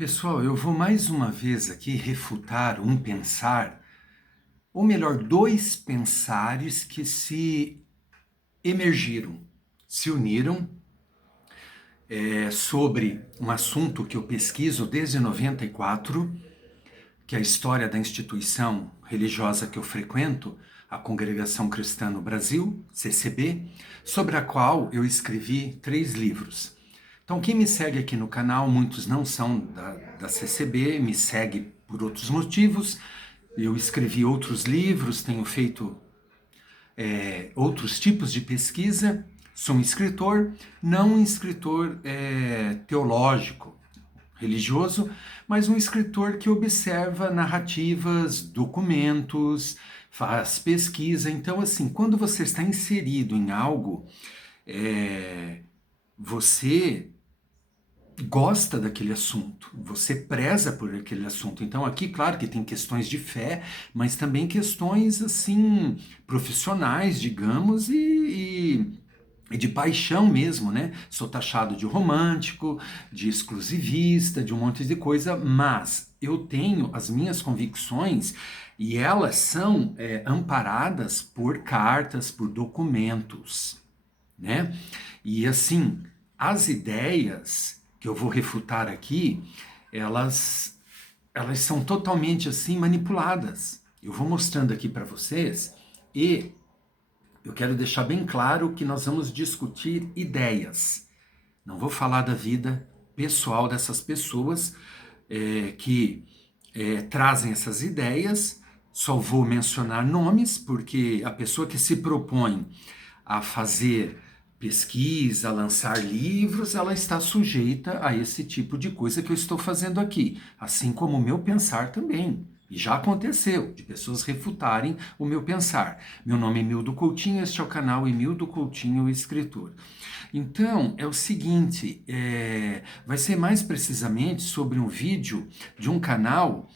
Pessoal, eu vou mais uma vez aqui refutar um pensar, ou melhor, dois pensares que se emergiram, se uniram sobre um assunto que eu pesquiso desde 94, que é a história da instituição religiosa que eu frequento, a Congregação Cristã no Brasil, CCB, sobre a qual eu escrevi 3 livros. Então, quem me segue aqui no canal, muitos não são da CCB, me segue por outros motivos. Eu escrevi outros livros, tenho feito outros tipos de pesquisa. Sou um escritor, não um escritor teológico, religioso, mas um escritor que observa narrativas, documentos, faz pesquisa. Então, assim, quando você está inserido em algo, você gosta daquele assunto, você preza por aquele assunto. Então aqui, claro que tem questões de fé, mas também questões assim profissionais, digamos, e de paixão mesmo, né? Sou taxado de romântico, de exclusivista, de um monte de coisa, mas eu tenho as minhas convicções e elas são amparadas por cartas, por documentos, né? E assim, as ideias que eu vou refutar aqui, elas são totalmente assim manipuladas. Eu vou mostrando aqui para vocês e eu quero deixar bem claro que nós vamos discutir ideias. Não vou falar da vida pessoal dessas pessoas que trazem essas ideias. Só vou mencionar nomes, porque a pessoa que se propõe a fazer pesquisa, a lançar livros, ela está sujeita a esse tipo de coisa que eu estou fazendo aqui, assim como o meu pensar também. E já aconteceu, de pessoas refutarem o meu pensar. Meu nome é Emildo Coutinho, este é o canal Emildo Coutinho, Escritor. Então, é o seguinte, vai ser mais precisamente sobre um vídeo de um canal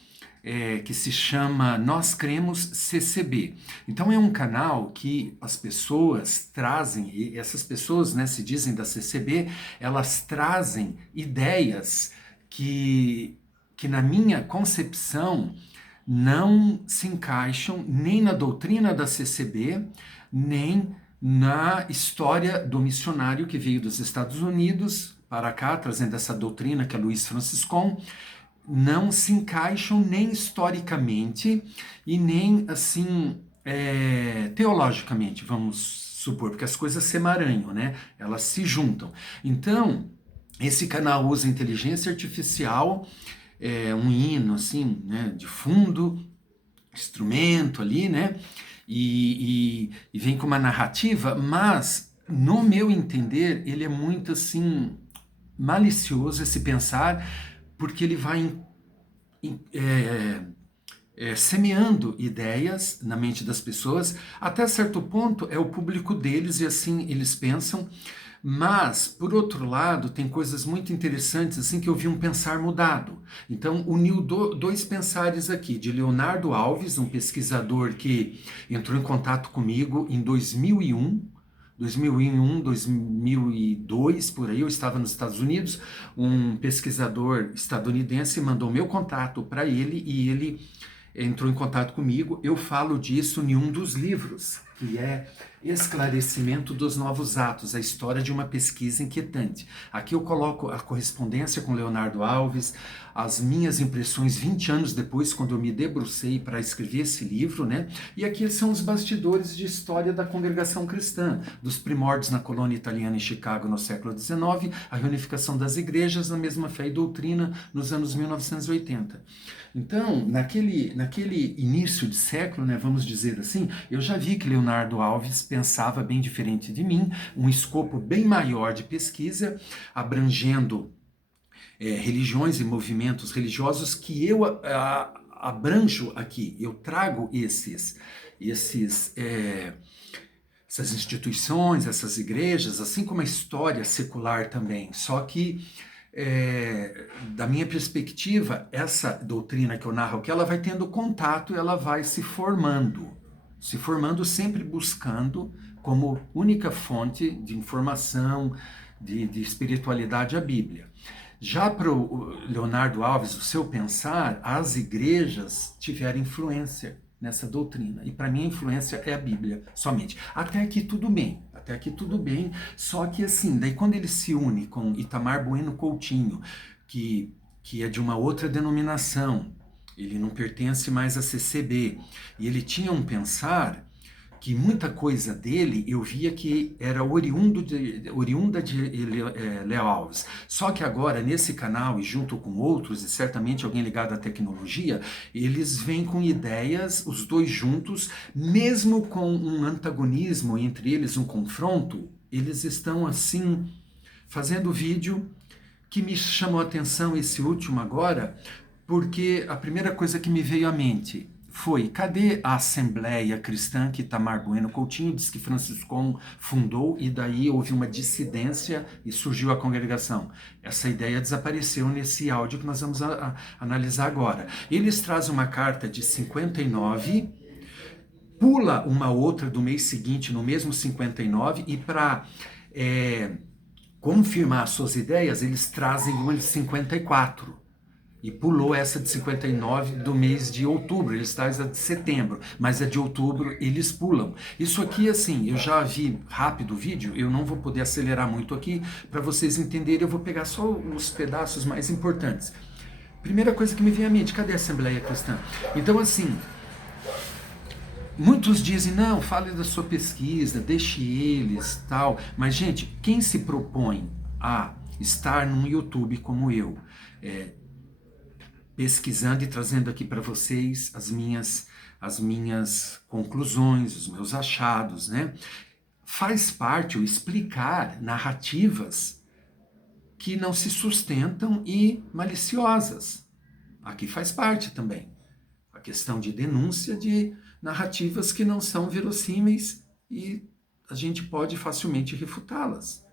que se chama Nós Cremos CCB. Então é um canal que as pessoas trazem, e essas pessoas, né, se dizem da CCB, elas trazem ideias que na minha concepção não se encaixam nem na doutrina da CCB, nem na história do missionário que veio dos Estados Unidos para cá, trazendo essa doutrina que é Luiz Franciscon, não se encaixam nem historicamente e nem assim teologicamente, vamos supor, porque as coisas se emaranham, né? Elas se juntam. Então, esse canal usa inteligência artificial, um hino assim, né, de fundo, instrumento ali, né? E vem com uma narrativa, mas no meu entender, ele é muito assim malicioso esse pensar, porque ele vai semeando ideias na mente das pessoas, até certo ponto é o público deles e assim eles pensam, mas, por outro lado, tem coisas muito interessantes assim que eu vi um pensar mudado. Então, uniu dois pensares aqui, de Leonardo Alves, um pesquisador que entrou em contato comigo em 2001, 2002, por aí, eu estava nos Estados Unidos, um pesquisador estadunidense mandou meu contato para ele e ele entrou em contato comigo. Eu falo disso em um dos livros, que é Esclarecimento dos Novos Atos, a história de uma pesquisa inquietante. Aqui eu coloco a correspondência com Leonardo Alves, as minhas impressões 20 anos depois, quando eu me debrucei para escrever esse livro, né? E aqui são os bastidores de história da congregação cristã, dos primórdios na colônia italiana em Chicago no século XIX, a reunificação das igrejas na mesma fé e doutrina nos anos 1980. Então, naquele início de século, né, vamos dizer assim, eu já vi que Leonardo Alves pensava bem diferente de mim, um escopo bem maior de pesquisa, abrangendo religiões e movimentos religiosos que eu abranjo aqui. Eu trago essas instituições, essas igrejas, assim como a história secular também. Só que, da minha perspectiva, essa doutrina que eu narro aqui, ela vai tendo contato, ela vai se formando sempre buscando como única fonte de informação, de espiritualidade a Bíblia. Já para o Leonardo Alves, o seu pensar, as igrejas tiveram influência nessa doutrina. E para mim a influência é a Bíblia, somente. Até aqui tudo bem. Até aqui tudo bem. Só que assim, daí quando ele se une com Itamar Bueno Coutinho, que é de uma outra denominação, ele não pertence mais à CCB, e ele tinha um pensar que muita coisa dele eu via que era oriunda de Léo Alves. Só que agora, nesse canal, e junto com outros, e certamente alguém ligado à tecnologia, eles vêm com ideias, os dois juntos, mesmo com um antagonismo entre eles, um confronto, eles estão assim, fazendo vídeo que me chamou a atenção esse último agora, porque a primeira coisa que me veio à mente foi, cadê a Assembleia Cristã que Itamar Bueno Coutinho diz que Franciscon fundou e daí houve uma dissidência e surgiu a congregação? Essa ideia desapareceu nesse áudio que nós vamos analisar agora. Eles trazem uma carta de 59, pula uma outra do mês seguinte no mesmo 59 e para confirmar suas ideias, eles trazem uma de 54. E pulou essa de 59 do mês de outubro, eles trazem a de setembro, mas a de outubro eles pulam. Isso aqui, assim, eu já vi rápido o vídeo, eu não vou poder acelerar muito aqui, para vocês entenderem, eu vou pegar só os pedaços mais importantes. Primeira coisa que me vem à mente, cadê a Assembleia Cristã? Então, assim, muitos dizem, não, fale da sua pesquisa, deixe eles, tal. Mas, gente, quem se propõe a estar num YouTube como eu, pesquisando e trazendo aqui para vocês as minhas conclusões, os meus achados, né? Faz parte o explicar narrativas que não se sustentam e maliciosas. Aqui faz parte também a questão de denúncia de narrativas que não são verossímeis e a gente pode facilmente refutá-las.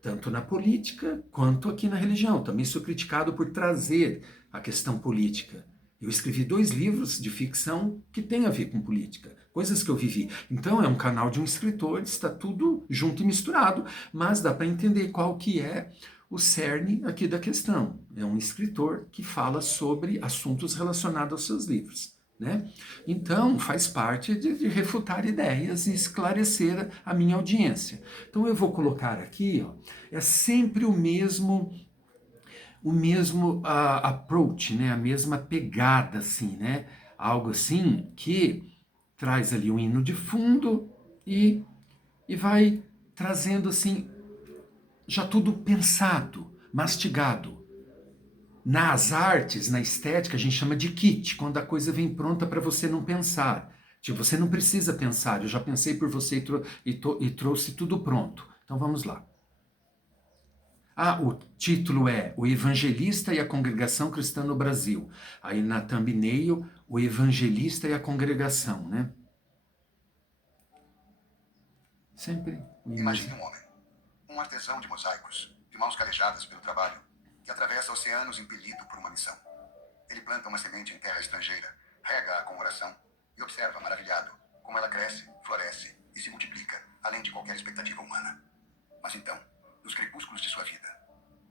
Tanto na política quanto aqui na religião. Também sou criticado por trazer a questão política. Eu escrevi 2 livros de ficção que têm a ver com política, coisas que eu vivi. Então é um canal de um escritor, está tudo junto e misturado, mas dá para entender qual que é o cerne aqui da questão. É um escritor que fala sobre assuntos relacionados aos seus livros. Né? Então, faz parte de refutar ideias e esclarecer a minha audiência. Então, eu vou colocar aqui, ó, é sempre o mesmo approach, né? A mesma pegada, assim, né? Algo assim que traz ali um hino de fundo e vai trazendo, assim, já tudo pensado, mastigado. Nas artes, na estética, a gente chama de kit, quando a coisa vem pronta para você não pensar. Tipo, você não precisa pensar, eu já pensei por você e trouxe tudo pronto. Então vamos lá. O título é O Evangelista e a Congregação Cristã no Brasil. Aí na thumbnail, O Evangelista e a Congregação, né? Sempre. Imagine um homem, um artesão de mosaicos, de mãos calejadas pelo trabalho, que atravessa oceanos impelido por uma missão. Ele planta uma semente em terra estrangeira, rega-a com oração e observa, maravilhado, como ela cresce, floresce e se multiplica, além de qualquer expectativa humana. Mas então, nos crepúsculos de sua vida,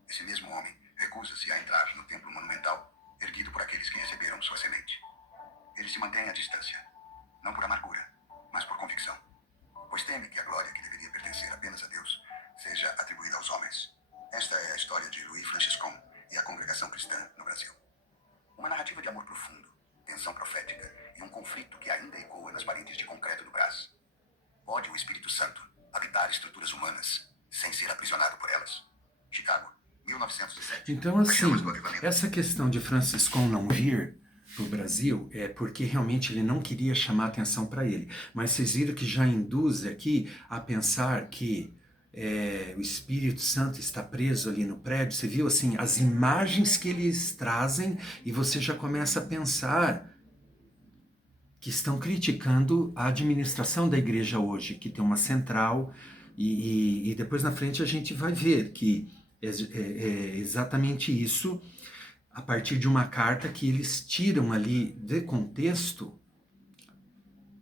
esse mesmo homem recusa-se a entrar no templo monumental, erguido por aqueles que receberam sua semente. Ele se mantém à distância, não por amargura, mas por convicção, pois teme que a glória que deveria pertencer apenas a Deus seja atribuída aos homens. Esta é a história de Louis Franciscon e a Congregação Cristã no Brasil. Uma narrativa de amor profundo, tensão profética e um conflito que ainda ecoa nas paredes de concreto do Brás. Pode o Espírito Santo habitar estruturas humanas sem ser aprisionado por elas? Chicago, 1907. Então, assim, essa questão de Franciscon não vir para o Brasil é porque realmente ele não queria chamar atenção para ele. Mas vocês viram que já induz aqui a pensar que o Espírito Santo está preso ali no prédio. Você viu assim as imagens que eles trazem e você já começa a pensar que estão criticando a administração da igreja hoje, que tem uma central e depois na frente a gente vai ver que é exatamente isso, a partir de uma carta que eles tiram ali de contexto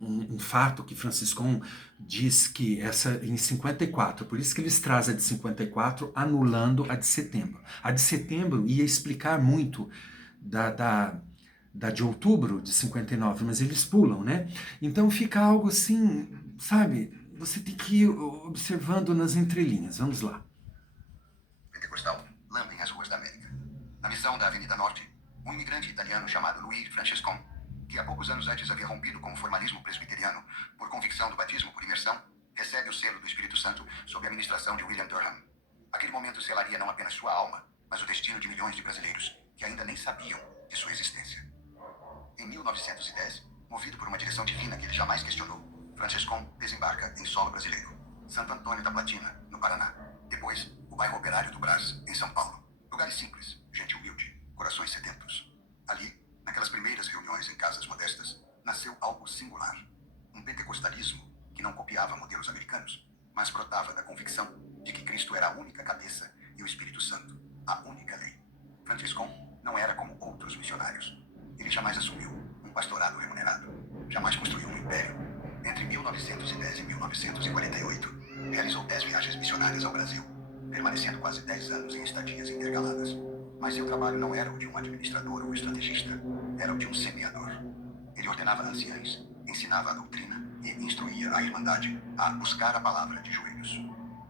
um fato que Franciscon diz que essa em 54, por isso que eles trazem a de 54 anulando a de setembro. A de setembro ia explicar muito da de outubro de 59, mas eles pulam, né? Então fica algo assim, sabe? Você tem que ir observando nas entrelinhas. Vamos lá. Pentecostal lambem as ruas da América. Na missão da Avenida Norte, um imigrante italiano chamado Louis Franciscon, que há poucos anos antes havia rompido com o formalismo presbiteriano por convicção do batismo por imersão, recebe o selo do Espírito Santo sob a ministração de William Durham. Aquele momento selaria não apenas sua alma, mas o destino de milhões de brasileiros que ainda nem sabiam de sua existência. Em 1910, movido por uma direção divina que ele jamais questionou, Franciscon desembarca em solo brasileiro. Santo Antônio da Platina, no Paraná. Depois, o bairro Operário do Brás, em São Paulo. Lugares simples, gente humilde, corações sedentos. Ali, naquelas primeiras reuniões em casas modestas, nasceu algo singular. Um pentecostalismo que não copiava modelos americanos, mas brotava da convicção de que Cristo era a única cabeça e o Espírito Santo, a única lei. Franciscon não era como outros missionários. Ele jamais assumiu um pastorado remunerado. Jamais construiu um império. Entre 1910 e 1948, realizou 10 viagens missionárias ao Brasil, permanecendo quase 10 anos em estadias intercaladas. Mas seu trabalho não era o de um administrador ou estrategista, era o de um semeador. Ele ordenava anciães, ensinava a doutrina e instruía a Irmandade a buscar a palavra de joelhos.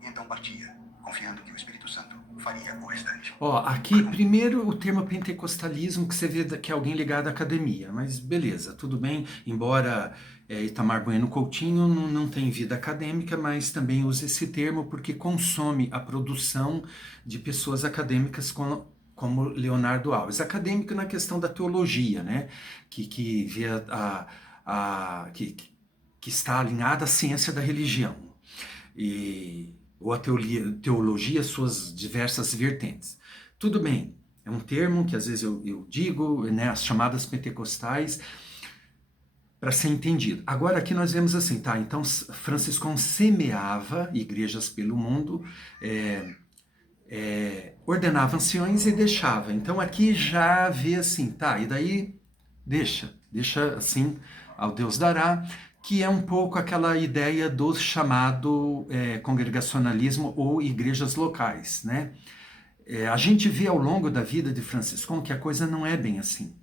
E então partia, confiando que o Espírito Santo faria o restante. Ó, aqui, primeiro o termo pentecostalismo, que você vê que é alguém ligado à academia, mas beleza, tudo bem, embora Itamar Bueno Coutinho não tem vida acadêmica, mas também usa esse termo porque consome a produção de pessoas acadêmicas como Leonardo Alves. Acadêmico na questão da teologia, né, que vê que está alinhada à ciência da religião. Ou a teologia, suas diversas vertentes. Tudo bem, é um termo que às vezes eu digo, né, as chamadas pentecostais, para ser entendido. Agora aqui nós vemos assim, tá, então Franciscon semeava igrejas pelo mundo, ordenava anciões e deixava. Então aqui já vê assim, tá, e daí deixa assim, ao Deus dará, que é um pouco aquela ideia do chamado congregacionalismo ou igrejas locais, né? A gente vê ao longo da vida de Franciscon que a coisa não é bem assim.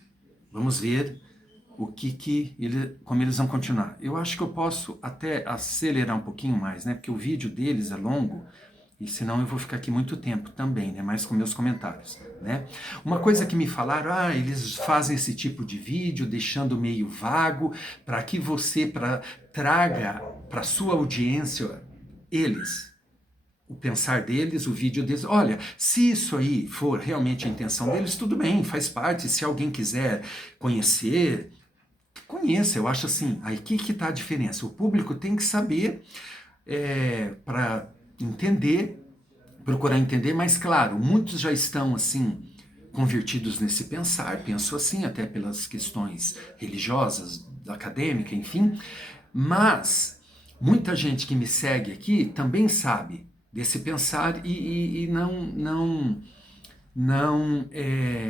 Vamos ver como eles vão continuar. Eu acho que eu posso até acelerar um pouquinho mais, né? Porque o vídeo deles é longo, e senão eu vou ficar aqui muito tempo também, né? Mais com meus comentários, né? Uma coisa que me falaram, eles fazem esse tipo de vídeo, deixando meio vago, para que você traga para sua audiência o pensar deles, o vídeo deles. Olha, se isso aí for realmente a intenção deles, tudo bem, faz parte. Se alguém quiser conhecer, conheça. Eu acho assim, aí que está a diferença? O público tem que saber para entender, procurar entender, mas claro, muitos já estão assim convertidos nesse pensar, penso assim, até pelas questões religiosas, acadêmica, enfim, mas muita gente que me segue aqui também sabe desse pensar e não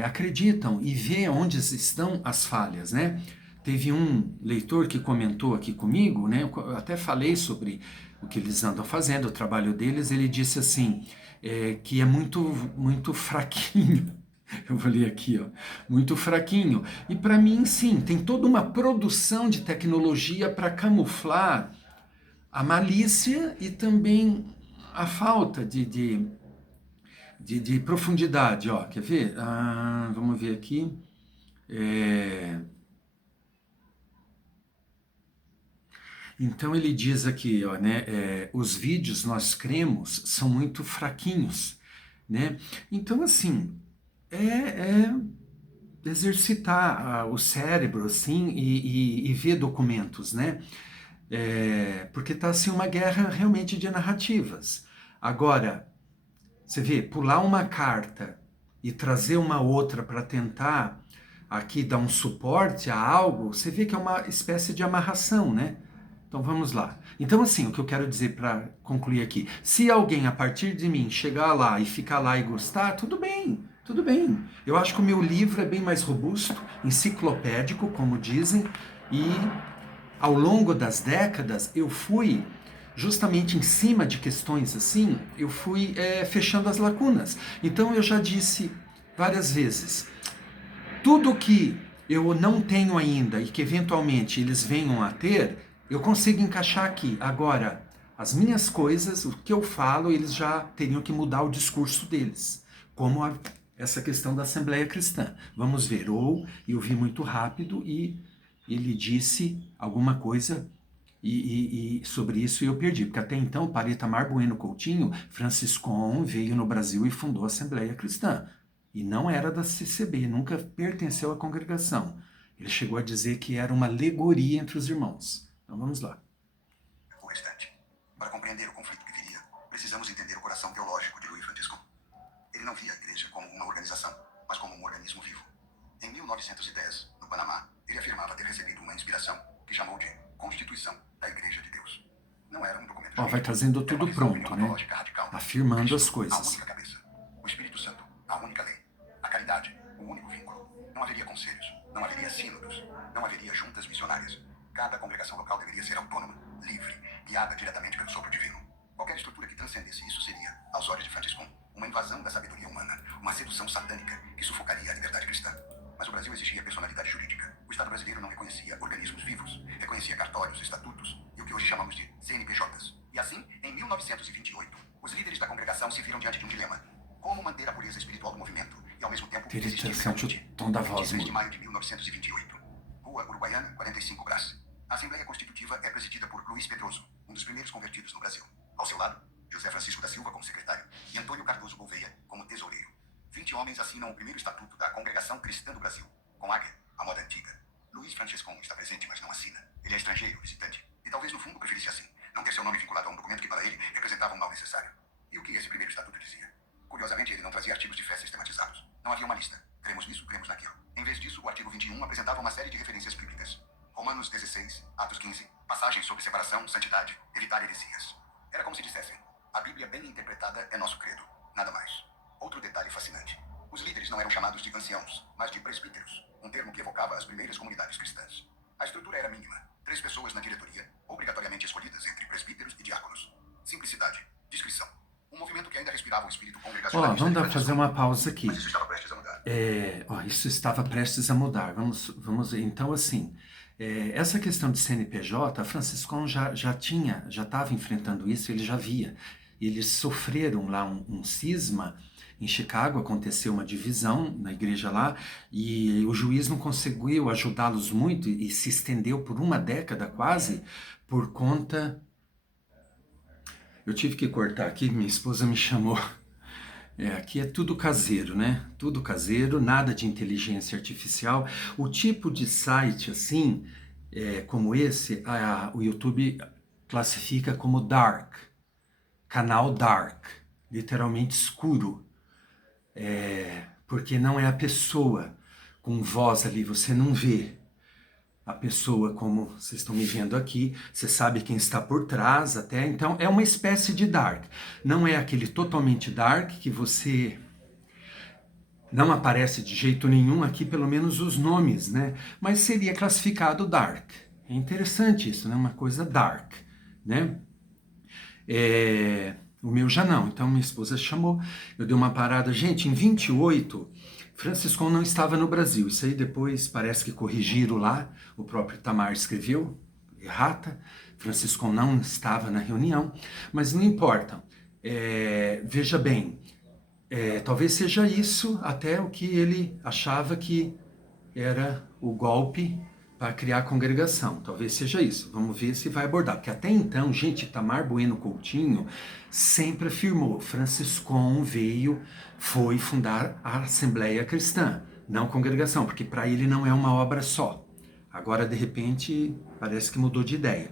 acreditam e vê onde estão as falhas, né? Teve um leitor que comentou aqui comigo, né? Eu até falei sobre o que eles andam fazendo, o trabalho deles. Ele disse assim, que é muito fraquinho. Eu vou ler aqui, ó, muito fraquinho. E para mim, sim, tem toda uma produção de tecnologia para camuflar a malícia e também a falta de profundidade. Ó, quer ver? Vamos ver aqui. Então ele diz aqui, ó, né, os vídeos nós cremos são muito fraquinhos, né? Então assim, exercitar o cérebro assim e ver documentos, né? Porque está assim uma guerra realmente de narrativas. Agora, você vê, pular uma carta e trazer uma outra para tentar aqui dar um suporte a algo, você vê que é uma espécie de amarração, né? Então vamos lá. Então assim, o que eu quero dizer para concluir aqui, se alguém a partir de mim chegar lá e ficar lá e gostar, tudo bem, tudo bem. Eu acho que o meu livro é bem mais robusto, enciclopédico, como dizem, e ao longo das décadas, eu fui, justamente em cima de questões assim, eu fui fechando as lacunas. Então eu já disse várias vezes, tudo que eu não tenho ainda e que eventualmente eles venham a ter, eu consigo encaixar aqui. Agora, as minhas coisas, o que eu falo, eles já teriam que mudar o discurso deles. Como essa questão da Assembleia Cristã. Vamos ver. Ou eu vi muito rápido e ele disse alguma coisa e sobre isso eu perdi. Porque até então, o Padre Itamar Bueno Coutinho, franciscão, veio no Brasil e fundou a Assembleia Cristã. E não era da CCB, nunca pertenceu à congregação. Ele chegou a dizer que era uma alegoria entre os irmãos. Então vamos lá. O restante. Para compreender o conflito que viria, precisamos entender o coração teológico de Luís Francisco. Ele não via a igreja como uma organização, mas como um organismo vivo. Em 1910, no Panamá, ele afirmava ter recebido uma inspiração que chamou de Constituição da Igreja de Deus. Não era um documento. Vai trazendo tudo pronto, né? Afirmando as coisas. A única cabeça, o Espírito Santo, a única lei, a caridade, o único vínculo. Não haveria conselhos, não haveria sínodos, não haveria juntas missionárias. Cada congregação local deveria ser autônoma, livre, guiada diretamente pelo sopro divino. Qualquer estrutura que transcendesse isso seria, aos olhos de Francisco, uma invasão da sabedoria humana, uma sedução satânica que sufocaria a liberdade cristã. Mas o Brasil exigia personalidade jurídica. O Estado brasileiro não reconhecia organismos vivos, reconhecia cartórios, estatutos e o que hoje chamamos de CNPJs. E assim, em 1928, os líderes da congregação se viram diante de um dilema. Como manter a pureza espiritual do movimento e, ao mesmo tempo, existir realmente? O tom da voz, 26 de maio de 1928. Rua Uruguaiana, 45 Brás. A Assembleia Constitutiva é presidida por Luiz Pedroso, um dos primeiros convertidos no Brasil. Ao seu lado, José Francisco da Silva como secretário e Antônio Cardoso Gouveia como tesoureiro. 20 homens assinam o primeiro estatuto da Congregação Cristã do Brasil, com águia, a moda antiga. Luís Francisco está presente, mas não assina. Ele é estrangeiro, visitante, e talvez no fundo preferisse assim, não ter seu nome vinculado a um documento que para ele representava um mal necessário. E o que esse primeiro estatuto dizia? Curiosamente, ele não trazia artigos de fé sistematizados. Não havia uma lista. Cremos nisso, cremos naquilo. Em vez disso, o artigo 21 apresentava uma série de referências bíblicas. Romanos 16, Atos 15, passagens sobre separação, santidade, evitar heresias. Era como se dissessem, a Bíblia bem interpretada é nosso credo, nada mais. Outro detalhe fascinante. Os líderes não eram chamados de anciãos, mas de presbíteros, um termo que evocava as primeiras comunidades cristãs. A estrutura era mínima, 3 pessoas na diretoria, obrigatoriamente escolhidas entre presbíteros e diáconos. Simplicidade, discrição. Um movimento que ainda respirava o espírito congregacional. Vamos fazer uma pausa aqui. Mas isso estava prestes a mudar. Isso estava prestes a mudar. Vamos ver. Então, assim, essa questão de CNPJ, a Franciscão já estava enfrentando isso, ele já via. Eles sofreram lá um cisma. Em Chicago aconteceu uma divisão na igreja lá e o juiz não conseguiu ajudá-los muito e se estendeu por uma década quase por conta... Eu tive que cortar aqui, minha esposa me chamou. Aqui é tudo caseiro, né? Tudo caseiro, nada de inteligência artificial. O tipo de site assim, como esse, o YouTube classifica como dark, canal dark, literalmente escuro. Porque não é a pessoa com voz ali, você não vê a pessoa como vocês estão me vendo aqui, você sabe quem está por trás até, então é uma espécie de dark. Não é aquele totalmente dark que você não aparece de jeito nenhum aqui, pelo menos os nomes, né? Mas seria classificado dark. É interessante isso, né? Uma coisa dark, né? O meu já não, então minha esposa chamou, eu dei uma parada. Gente, em 28, Franciscão não estava no Brasil, isso aí depois parece que corrigiram lá, o próprio Itamar escreveu, errata, Franciscão não estava na reunião, mas não importa, veja bem, talvez seja isso até o que ele achava que era o golpe para criar a congregação, talvez seja isso, vamos ver se vai abordar, porque até então, gente, Itamar Bueno Coutinho sempre afirmou, Franciscão foi fundar a Assembleia Cristã, não congregação, porque para ele não é uma obra só, agora de repente parece que mudou de ideia.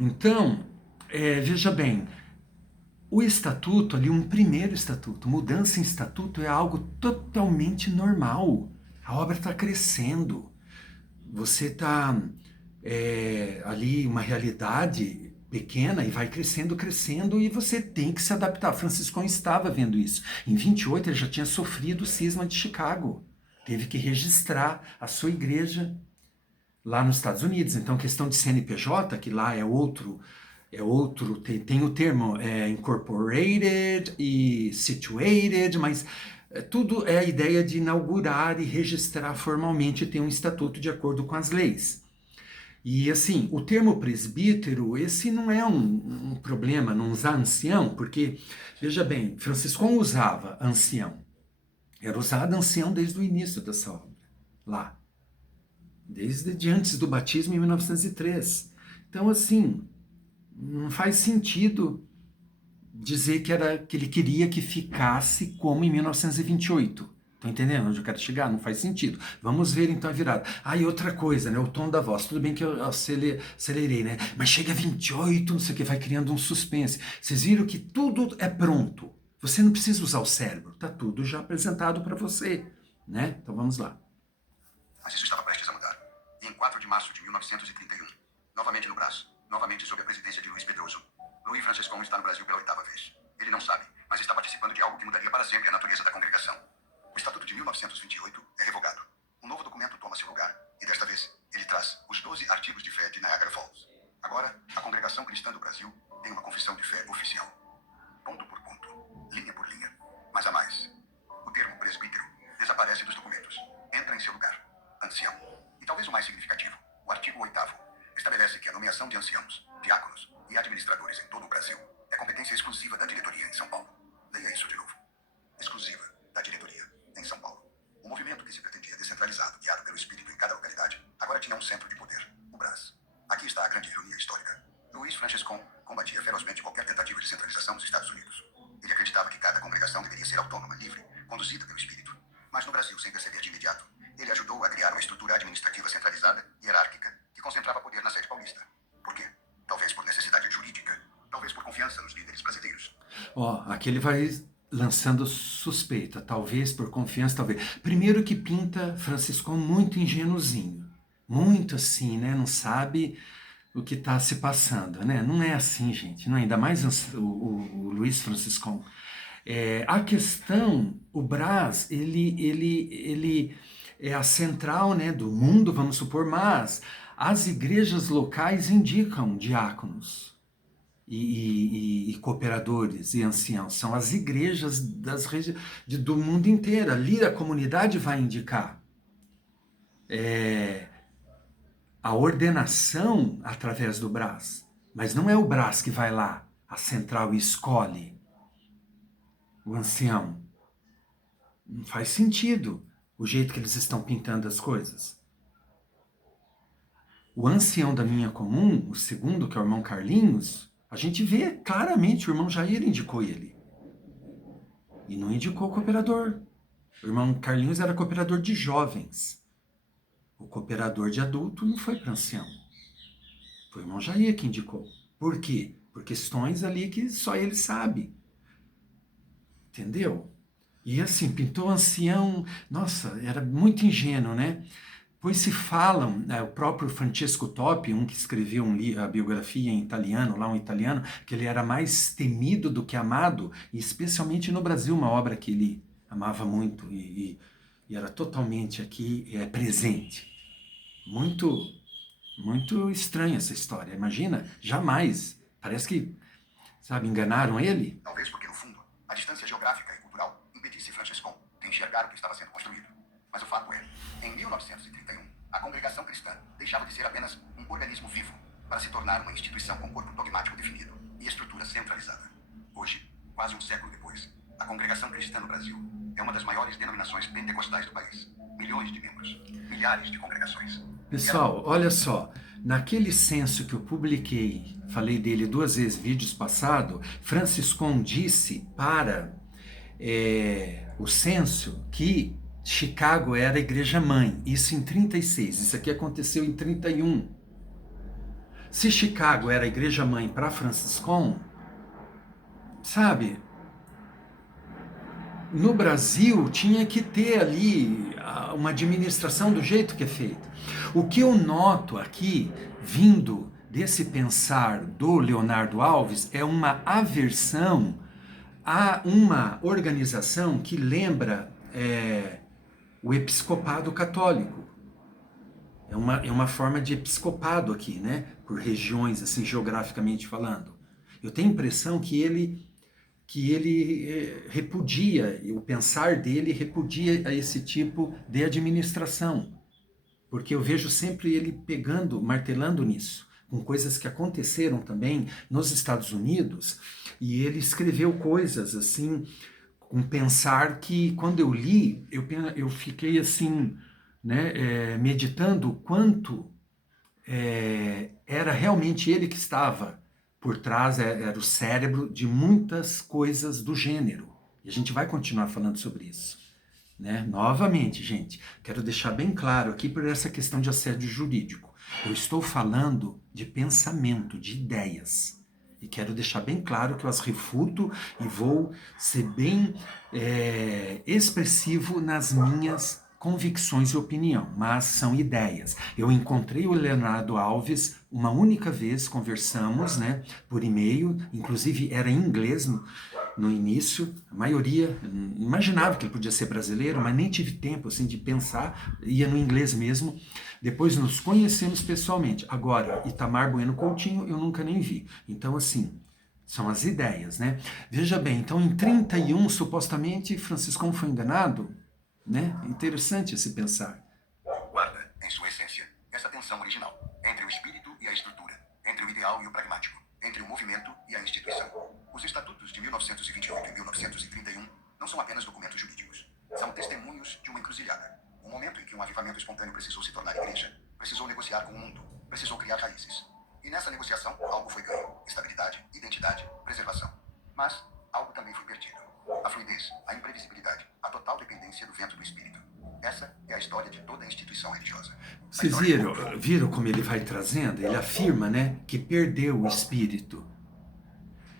Então, veja bem, o estatuto ali, um primeiro estatuto, mudança em estatuto é algo totalmente normal, a obra está crescendo, você está ali uma realidade pequena e vai crescendo, e você tem que se adaptar. Franciscão estava vendo isso. Em 28 ele já tinha sofrido o cisma de Chicago. Teve que registrar a sua igreja lá nos Estados Unidos. Então, questão de CNPJ, que lá tem o termo incorporated e situated, mas tudo é a ideia de inaugurar e registrar formalmente, ter um estatuto de acordo com as leis. E assim, o termo presbítero, esse não é um problema, não usar ancião, porque, veja bem, Franciscão usava ancião. Era usado ancião desde o início dessa obra, lá. Desde antes do batismo em 1903. Então, assim, não faz sentido dizer que ele queria que ficasse como em 1928. Estão entendendo onde eu quero chegar? Não faz sentido. Vamos ver então a virada. Ah, e outra coisa, né? O tom da voz. Tudo bem que eu acelerei, né? Mas chega a 28, não sei o que, vai criando um suspense. Vocês viram que tudo é pronto. Você não precisa usar o cérebro. Tá tudo já apresentado para você, né? Então vamos lá. Mas isso estava prestes a mudar. E em 4 de março de 1931, novamente no Brás, novamente sob a presidência de Luiz Pedroso, Louis Franciscon está no Brasil pela 8ª vez. Ele não sabe, mas está participando de algo que mudaria para sempre a natureza da congregação. O Estatuto de 1928 é revogado. Um novo documento toma seu lugar, e desta vez ele traz os 12 artigos de fé de Niagara Falls. Agora, a Congregação Cristã do Brasil tem uma confissão de fé oficial. Ponto por ponto, linha por linha. Mas há mais. O termo presbítero desaparece dos documentos. Entra em seu lugar. Ancião. E talvez o mais significativo, o artigo 8º estabelece que a nomeação de anciãos, diáconos e administradores em todo o Brasil é competência exclusiva da diretoria em São Paulo. Leia isso de novo. Exclusiva da diretoria em São Paulo. O movimento que se pretendia descentralizado, guiado pelo espírito em cada localidade, agora tinha um centro de poder, o Brás. Aqui está a grande ironia histórica. Luiz Franciscon combatia ferozmente qualquer tentativa de centralização dos Estados Unidos. Ele acreditava que cada congregação deveria ser autônoma, livre, conduzida pelo espírito. Mas no Brasil, sem perceber de imediato, ele ajudou a criar uma estrutura administrativa centralizada, hierárquica, que concentrava poder na sede paulista. Por quê? Talvez por necessidade jurídica, talvez por confiança nos líderes brasileiros. Aqui ele vai lançando suspeita, talvez por confiança, talvez. Primeiro que pinta Franciscão muito ingênuozinho, muito assim, né? Não sabe o que está se passando, né? Não é assim, gente, não é? Ainda mais o Luiz Franciscão. A questão, o Brás, ele é a central, né, do mundo, vamos supor, mas as igrejas locais indicam diáconos e cooperadores e anciãos. São as igrejas do mundo inteiro. Ali a comunidade vai indicar. A ordenação através do Brás. Mas não é o Brás que vai lá, a central, e escolhe o ancião. Não faz sentido o jeito que eles estão pintando as coisas. O ancião da minha comum, o segundo, que é o irmão Carlinhos, a gente vê claramente, o irmão Jair indicou ele. E não indicou o cooperador. O irmão Carlinhos era cooperador de jovens. O cooperador de adulto não foi para ancião. Foi o irmão Jair que indicou. Por quê? Por questões ali que só ele sabe. Entendeu? E assim, pintou ancião, nossa, era muito ingênuo, né? Pois se falam, o próprio Francesco Topi, um que escreveu a biografia em italiano, lá um italiano, que ele era mais temido do que amado, e especialmente no Brasil, uma obra que ele amava muito e era totalmente aqui presente. Muito, muito estranha essa história, imagina, jamais, parece que, sabe, enganaram ele. Talvez porque, no fundo, a distância geográfica e cultural impedisse Franciscon de enxergar o que estava sendo construído. Mas o fato é, em 1931, a congregação cristã deixava de ser apenas um organismo vivo para se tornar uma instituição com corpo dogmático definido e estrutura centralizada. Hoje, quase um século depois, a congregação cristã no Brasil é uma das maiores denominações pentecostais do país. Milhões de membros, milhares de congregações. Pessoal, olha só, naquele censo que eu publiquei, falei dele 2 vezes, vídeos passados, Franciscon disse para o censo que Chicago era a igreja mãe, isso em 36, isso aqui aconteceu em 31. Se Chicago era a igreja mãe para Franciscon, sabe, no Brasil tinha que ter ali uma administração do jeito que é feito. O que eu noto aqui, vindo desse pensar do Leonardo Alves, é uma aversão a uma organização que lembra o episcopado católico. é uma forma de episcopado aqui, né? Por regiões, assim, geograficamente falando. Eu tenho a impressão que ele repudia, o pensar dele repudia a esse tipo de administração. Porque eu vejo sempre ele pegando, martelando nisso, com coisas que aconteceram também nos Estados Unidos, e ele escreveu coisas assim, com pensar que quando eu li, eu fiquei assim, né, meditando o quanto era realmente ele que estava por trás, era o cérebro de muitas coisas do gênero. E a gente vai continuar falando sobre isso. Né? Novamente, gente, quero deixar bem claro aqui por essa questão de assédio jurídico. Eu estou falando de pensamento, de ideias. E quero deixar bem claro que eu as refuto e vou ser bem expressivo nas minhas convicções e opinião, mas são ideias. Eu encontrei o Leonardo Alves uma única vez, conversamos, né, por e-mail, inclusive era em inglês no início, a maioria imaginava que ele podia ser brasileiro, mas nem tive tempo assim de pensar, ia no inglês mesmo. Depois nos conhecemos pessoalmente. Agora, Itamar Bueno Coutinho eu nunca nem vi. Então, assim, são as ideias, né? Veja bem, então em 31, supostamente, Franciscão foi enganado, né? Interessante esse pensar. Guarda, em sua essência, essa tensão original entre o espírito e a estrutura, entre o ideal e o pragmático, entre o movimento e a instituição. Os estatutos de 1928 e 1931 não são apenas documentos jurídicos. São testemunhos de uma encruzilhada. Um momento em que um avivamento espontâneo precisou se tornar igreja, precisou negociar com o mundo, precisou criar raízes. E nessa negociação, algo foi ganho: estabilidade, identidade, preservação. Mas algo também foi perdido: a fluidez, a imprevisibilidade, a total dependência do vento do espírito. Essa é a história de toda a instituição religiosa. Vocês viram como ele vai trazendo? Ele afirma, né, que perdeu o espírito.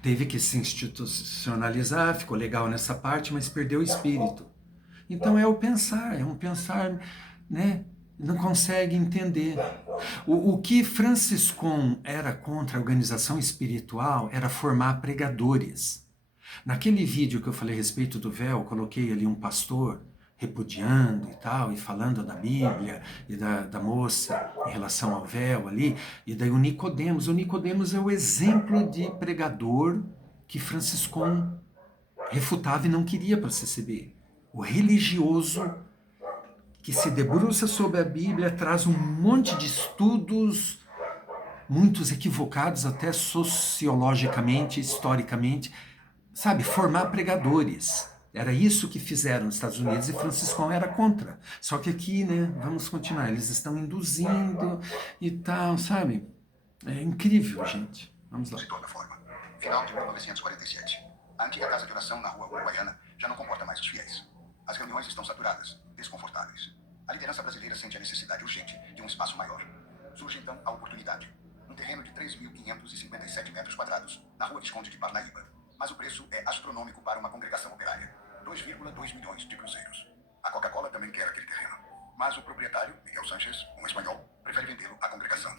Teve que se institucionalizar, ficou legal nessa parte, mas perdeu o espírito. Então é um pensar, né, não consegue entender. O que Franciscon era contra a organização espiritual era formar pregadores. Naquele vídeo que eu falei a respeito do véu, coloquei ali um pastor repudiando e tal, e falando da Bíblia e da moça em relação ao véu ali, e daí o Nicodemos é o exemplo de pregador que Franciscon refutava e não queria para a CCB. O religioso que se debruça sobre a Bíblia, traz um monte de estudos, muitos equivocados até sociologicamente, historicamente, sabe, formar pregadores. Era isso que fizeram nos Estados Unidos e Franciscão era contra. Só que aqui, né, vamos continuar, eles estão induzindo e tal, sabe? É incrível, gente. Vamos lá. Se torna forma. Final de 1947. A antiga casa de oração na rua Uruguaiana já não comporta mais os fiéis. As reuniões estão saturadas, desconfortáveis. A liderança brasileira sente a necessidade urgente de um espaço maior. Surge então a oportunidade. Um terreno de 3.557 metros quadrados, na rua Visconde de Parnaíba. Mas o preço é astronômico para uma congregação operária. 2,2 milhões de cruzeiros. A Coca-Cola também quer aquele terreno. Mas o proprietário, Miguel Sánchez, um espanhol, prefere vendê-lo à congregação.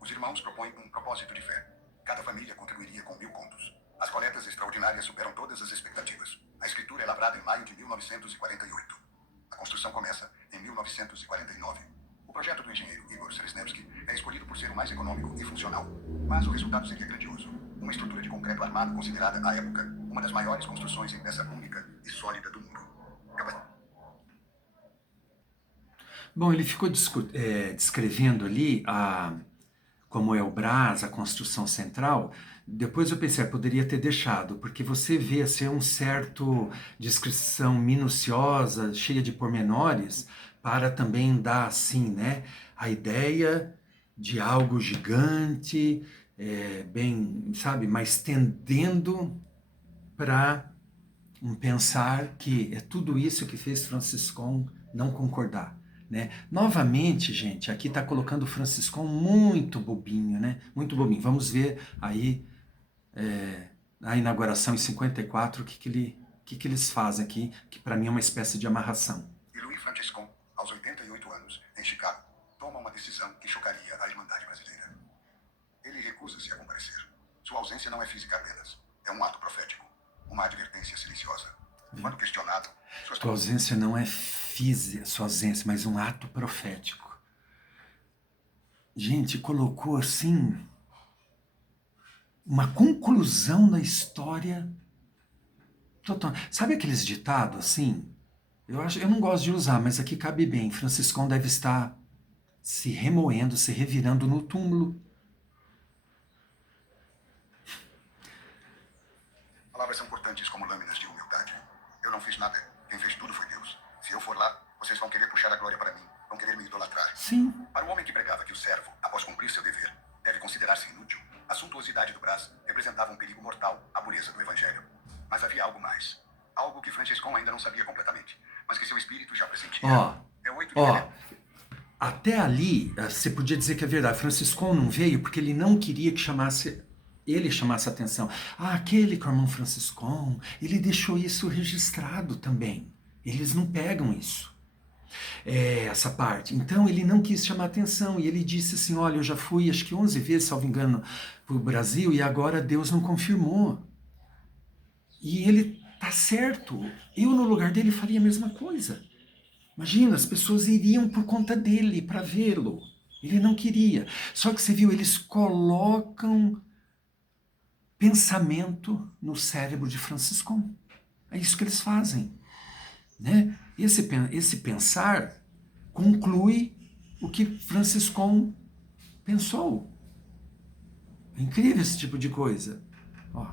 Os irmãos propõem um propósito de fé. Cada família contribuiria com 1.000 contos. As coletas extraordinárias superam todas as expectativas. A escritura é lavrada em maio de 1948. A construção começa em 1949. O projeto do engenheiro Igor Seresnevsky é escolhido por ser o mais econômico e funcional. Mas o resultado seria grandioso. Uma estrutura de concreto armado considerada, à época, uma das maiores construções em peça única e sólida do mundo. Bom, ele ficou descrevendo ali como é o Brás, a construção central. Depois eu pensei, poderia ter deixado, porque você vê assim, um certo descrição minuciosa, cheia de pormenores, para também dar assim, né, a ideia de algo gigante, bem, sabe, mas tendendo para um pensar que é tudo isso que fez Franciscon não concordar. Né? Novamente, gente, aqui está colocando o Franciscon muito bobinho, né? Muito bobinho. Vamos ver aí a inauguração em 54, o que eles fazem aqui, que para mim é uma espécie de amarração. E Louis Franciscon, aos 88 anos, em Chicago, toma uma decisão que chocaria a Irmandade brasileira. Ele recusa-se a comparecer. Sua ausência não é física apenas. É um ato profético. Uma advertência silenciosa. Quando questionado... Sua ausência não é física, sua ausência, mas um ato profético. gente, colocou assim uma conclusão na história total. Sabe aqueles ditados assim? Eu não gosto de usar, mas aqui cabe bem. Franciscão deve estar se remoendo, se revirando no túmulo. Palavras são cortantes como lâminas de humildade. Eu não fiz nada. Quem fez tudo foi Deus. Se eu for lá, vocês vão querer puxar a glória para mim. Vão querer me idolatrar. Sim. Para o homem que pregava que o servo, após cumprir seu dever, deve considerar-se inútil, a suntuosidade do Brás representava um perigo mortal à pureza do Evangelho. Mas havia algo mais. Algo que Franciscão ainda não sabia completamente, mas que seu espírito já pressentia. É 8 de Ó, fevereiro. até ali, você podia dizer que é verdade. Franciscão não veio porque ele não queria que ele chamasse a atenção. Ah, aquele que é o irmão Franciscão, ele deixou isso registrado também. Eles não pegam isso, essa parte. Então ele não quis chamar a atenção e ele disse assim, olha, eu já fui acho que 11 vezes, salvo engano, para o Brasil e agora Deus não confirmou. E ele tá certo. Eu no lugar dele faria a mesma coisa. Imagina, as pessoas iriam por conta dele para vê-lo. Ele não queria. Só que você viu, eles colocam pensamento no cérebro de Franciscão. É isso que eles fazem, né? Esse pensar conclui o que Franciscão pensou. É incrível esse tipo de coisa. Ó.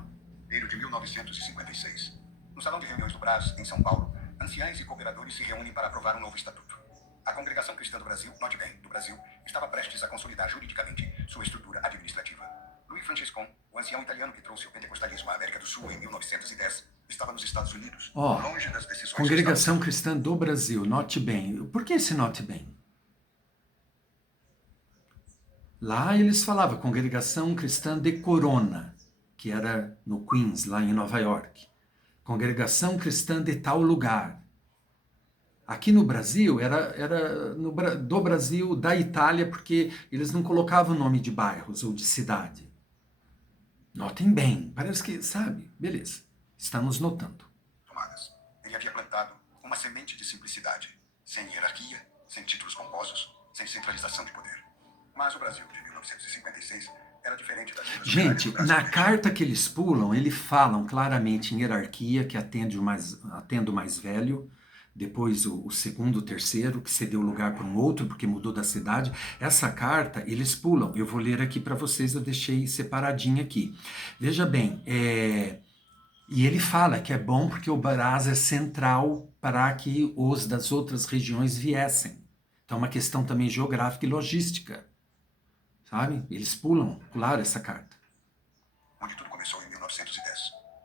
Janeiro de 1956. No salão de reuniões do Brás, em São Paulo, anciães e cooperadores se reúnem para aprovar um novo estatuto. A Congregação Cristã do Brasil, note bem, do Brasil, estava prestes a consolidar juridicamente sua estrutura administrativa. Louis Franciscon, o ancião italiano que trouxe o pentecostalismo à América do Sul em 1910, estava nos Estados Unidos, longe das decisões... Congregação Cristã do Brasil, note bem. Por que esse note bem? Lá eles falavam Congregação Cristã de Corona, que era no Queens, lá em Nova York. Congregação Cristã de tal lugar. Aqui no Brasil, era do Brasil, da Itália, porque eles não colocavam o nome de bairros ou de cidade. Notem bem, parece que, sabe, beleza, estamos notando. Tomadas. Ele havia plantado uma semente de simplicidade, sem hierarquia, sem títulos pomposos, sem centralização de poder. Mas o Brasil de 1956 era diferente das outras. Gente, na carta que eles pulam, eles falam claramente em hierarquia, que atende o mais velho, depois o segundo, o terceiro, que cedeu lugar para um outro, porque mudou da cidade. Essa carta, eles pulam. Eu vou ler aqui para vocês, eu deixei separadinho aqui. Veja bem, e ele fala que é bom porque o Brás é central para que os das outras regiões viessem. Então é uma questão também geográfica e logística. Sabe? Eles pularam essa carta. Onde tudo começou em 1910.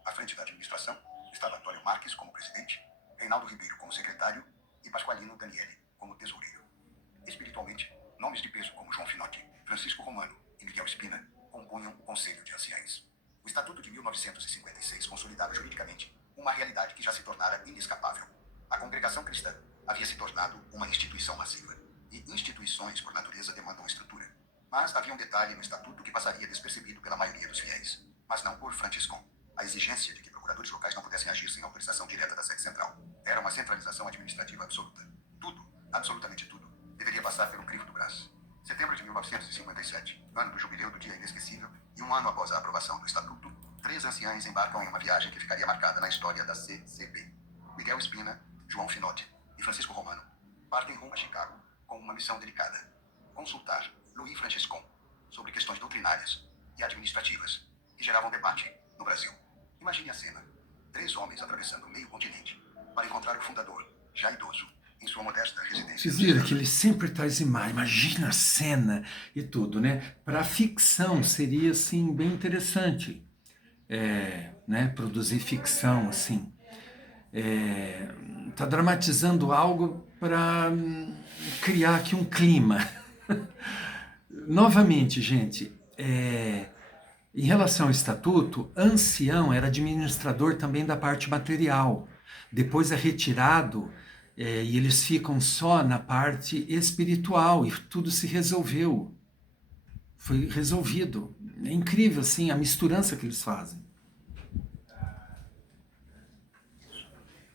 À frente da administração estava Antônio Marques como presidente, Reinaldo Ribeiro como secretário e Pasqualino Daniele como tesoureiro. Espiritualmente, nomes de peso como João Finotti, Francisco Romano e Miguel Espina compunham o Conselho de Anciães. O Estatuto de 1956 consolidava juridicamente uma realidade que já se tornara inescapável. A congregação cristã havia se tornado uma instituição massiva. E instituições, por natureza, demandam estrutura. Mas havia um detalhe no estatuto que passaria despercebido pela maioria dos fiéis, mas não por Franciscon. A exigência de que procuradores locais não pudessem agir sem autorização direta da sede central. Era uma centralização administrativa absoluta. Tudo, absolutamente tudo, deveria passar pelo crivo do Brás. Setembro de 1957, ano do jubileu do dia inesquecível, e um ano após a aprovação do estatuto, 3 anciães embarcam em uma viagem que ficaria marcada na história da CCB. Miguel Espina, João Finotti e Francisco Romano partem rumo a Chicago com uma missão delicada: consultar Louis Franciscon sobre questões doutrinárias e administrativas que geravam debate no Brasil. Imagine a cena: 3 homens atravessando meio continente para encontrar o fundador, já idoso, em sua modesta residência. Vocês viram que ele sempre traz imagem, imagina a cena e tudo, né? Para a ficção seria, assim, bem interessante, né? Produzir ficção, assim. Tá dramatizando algo para criar aqui um clima. Novamente, gente, em relação ao estatuto, ancião era administrador também da parte material. Depois é retirado e eles ficam só na parte espiritual e tudo se resolveu. Foi resolvido. É incrível, assim, a misturança que eles fazem.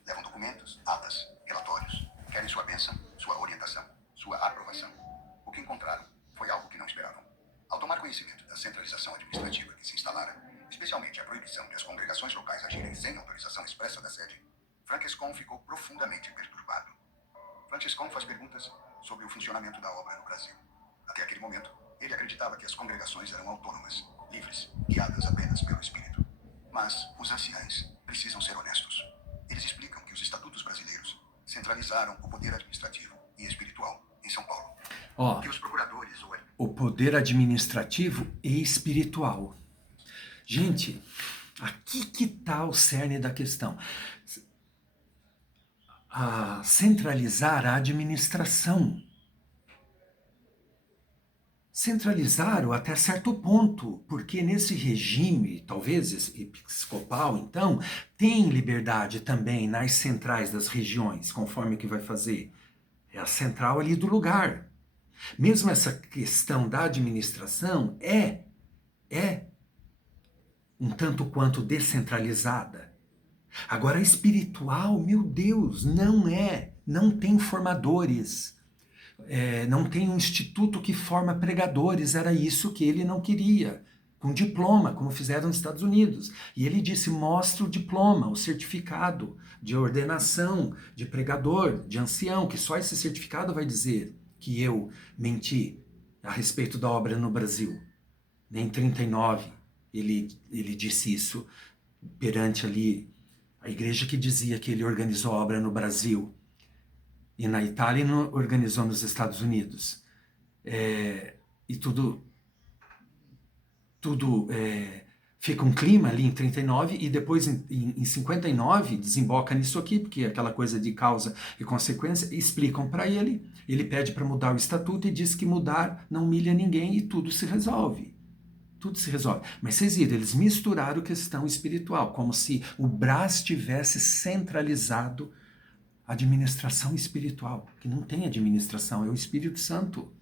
Levam documentos, atas, relatórios. Querem sua bênção, sua orientação, sua aprovação. O que encontraram foi algo que não esperavam. Franciscon ficou profundamente perturbado. Franciscon faz perguntas sobre o funcionamento da obra no Brasil. Até aquele momento, ele acreditava que as congregações eram autônomas, livres, guiadas apenas pelo Espírito. Mas os anciães precisam ser honestos. Eles explicam que os estatutos brasileiros centralizaram o poder administrativo e espiritual em São Paulo. Ó, Que os procuradores ou o poder administrativo e espiritual. Gente, aqui que está o cerne da questão. Centralizar a administração. Centralizaram até certo ponto, porque nesse regime, talvez episcopal, então, tem liberdade também nas centrais das regiões, conforme que vai fazer. É a central ali do lugar. Mesmo essa questão da administração é um tanto quanto descentralizada. Agora, a espiritual, meu Deus, não tem formadores. Não tem um instituto que forma pregadores, era isso que ele não queria, com diploma, como fizeram nos Estados Unidos. E ele disse, mostra o diploma, o certificado de ordenação, de pregador, de ancião, que só esse certificado vai dizer que eu menti a respeito da obra no Brasil. Em 1939, ele disse isso perante ali a igreja que dizia que ele organizou a obra no Brasil. E na Itália e organizou nos Estados Unidos. E tudo fica um clima ali em 39 e depois em 59 desemboca nisso aqui, porque aquela coisa de causa e consequência, explicam para ele, ele pede para mudar o estatuto e diz que mudar não humilha ninguém e tudo se resolve. Tudo se resolve. Mas vocês viram, eles misturaram questão espiritual, como se o Brás tivesse centralizado administração espiritual, que não tem administração, é o Espírito Santo.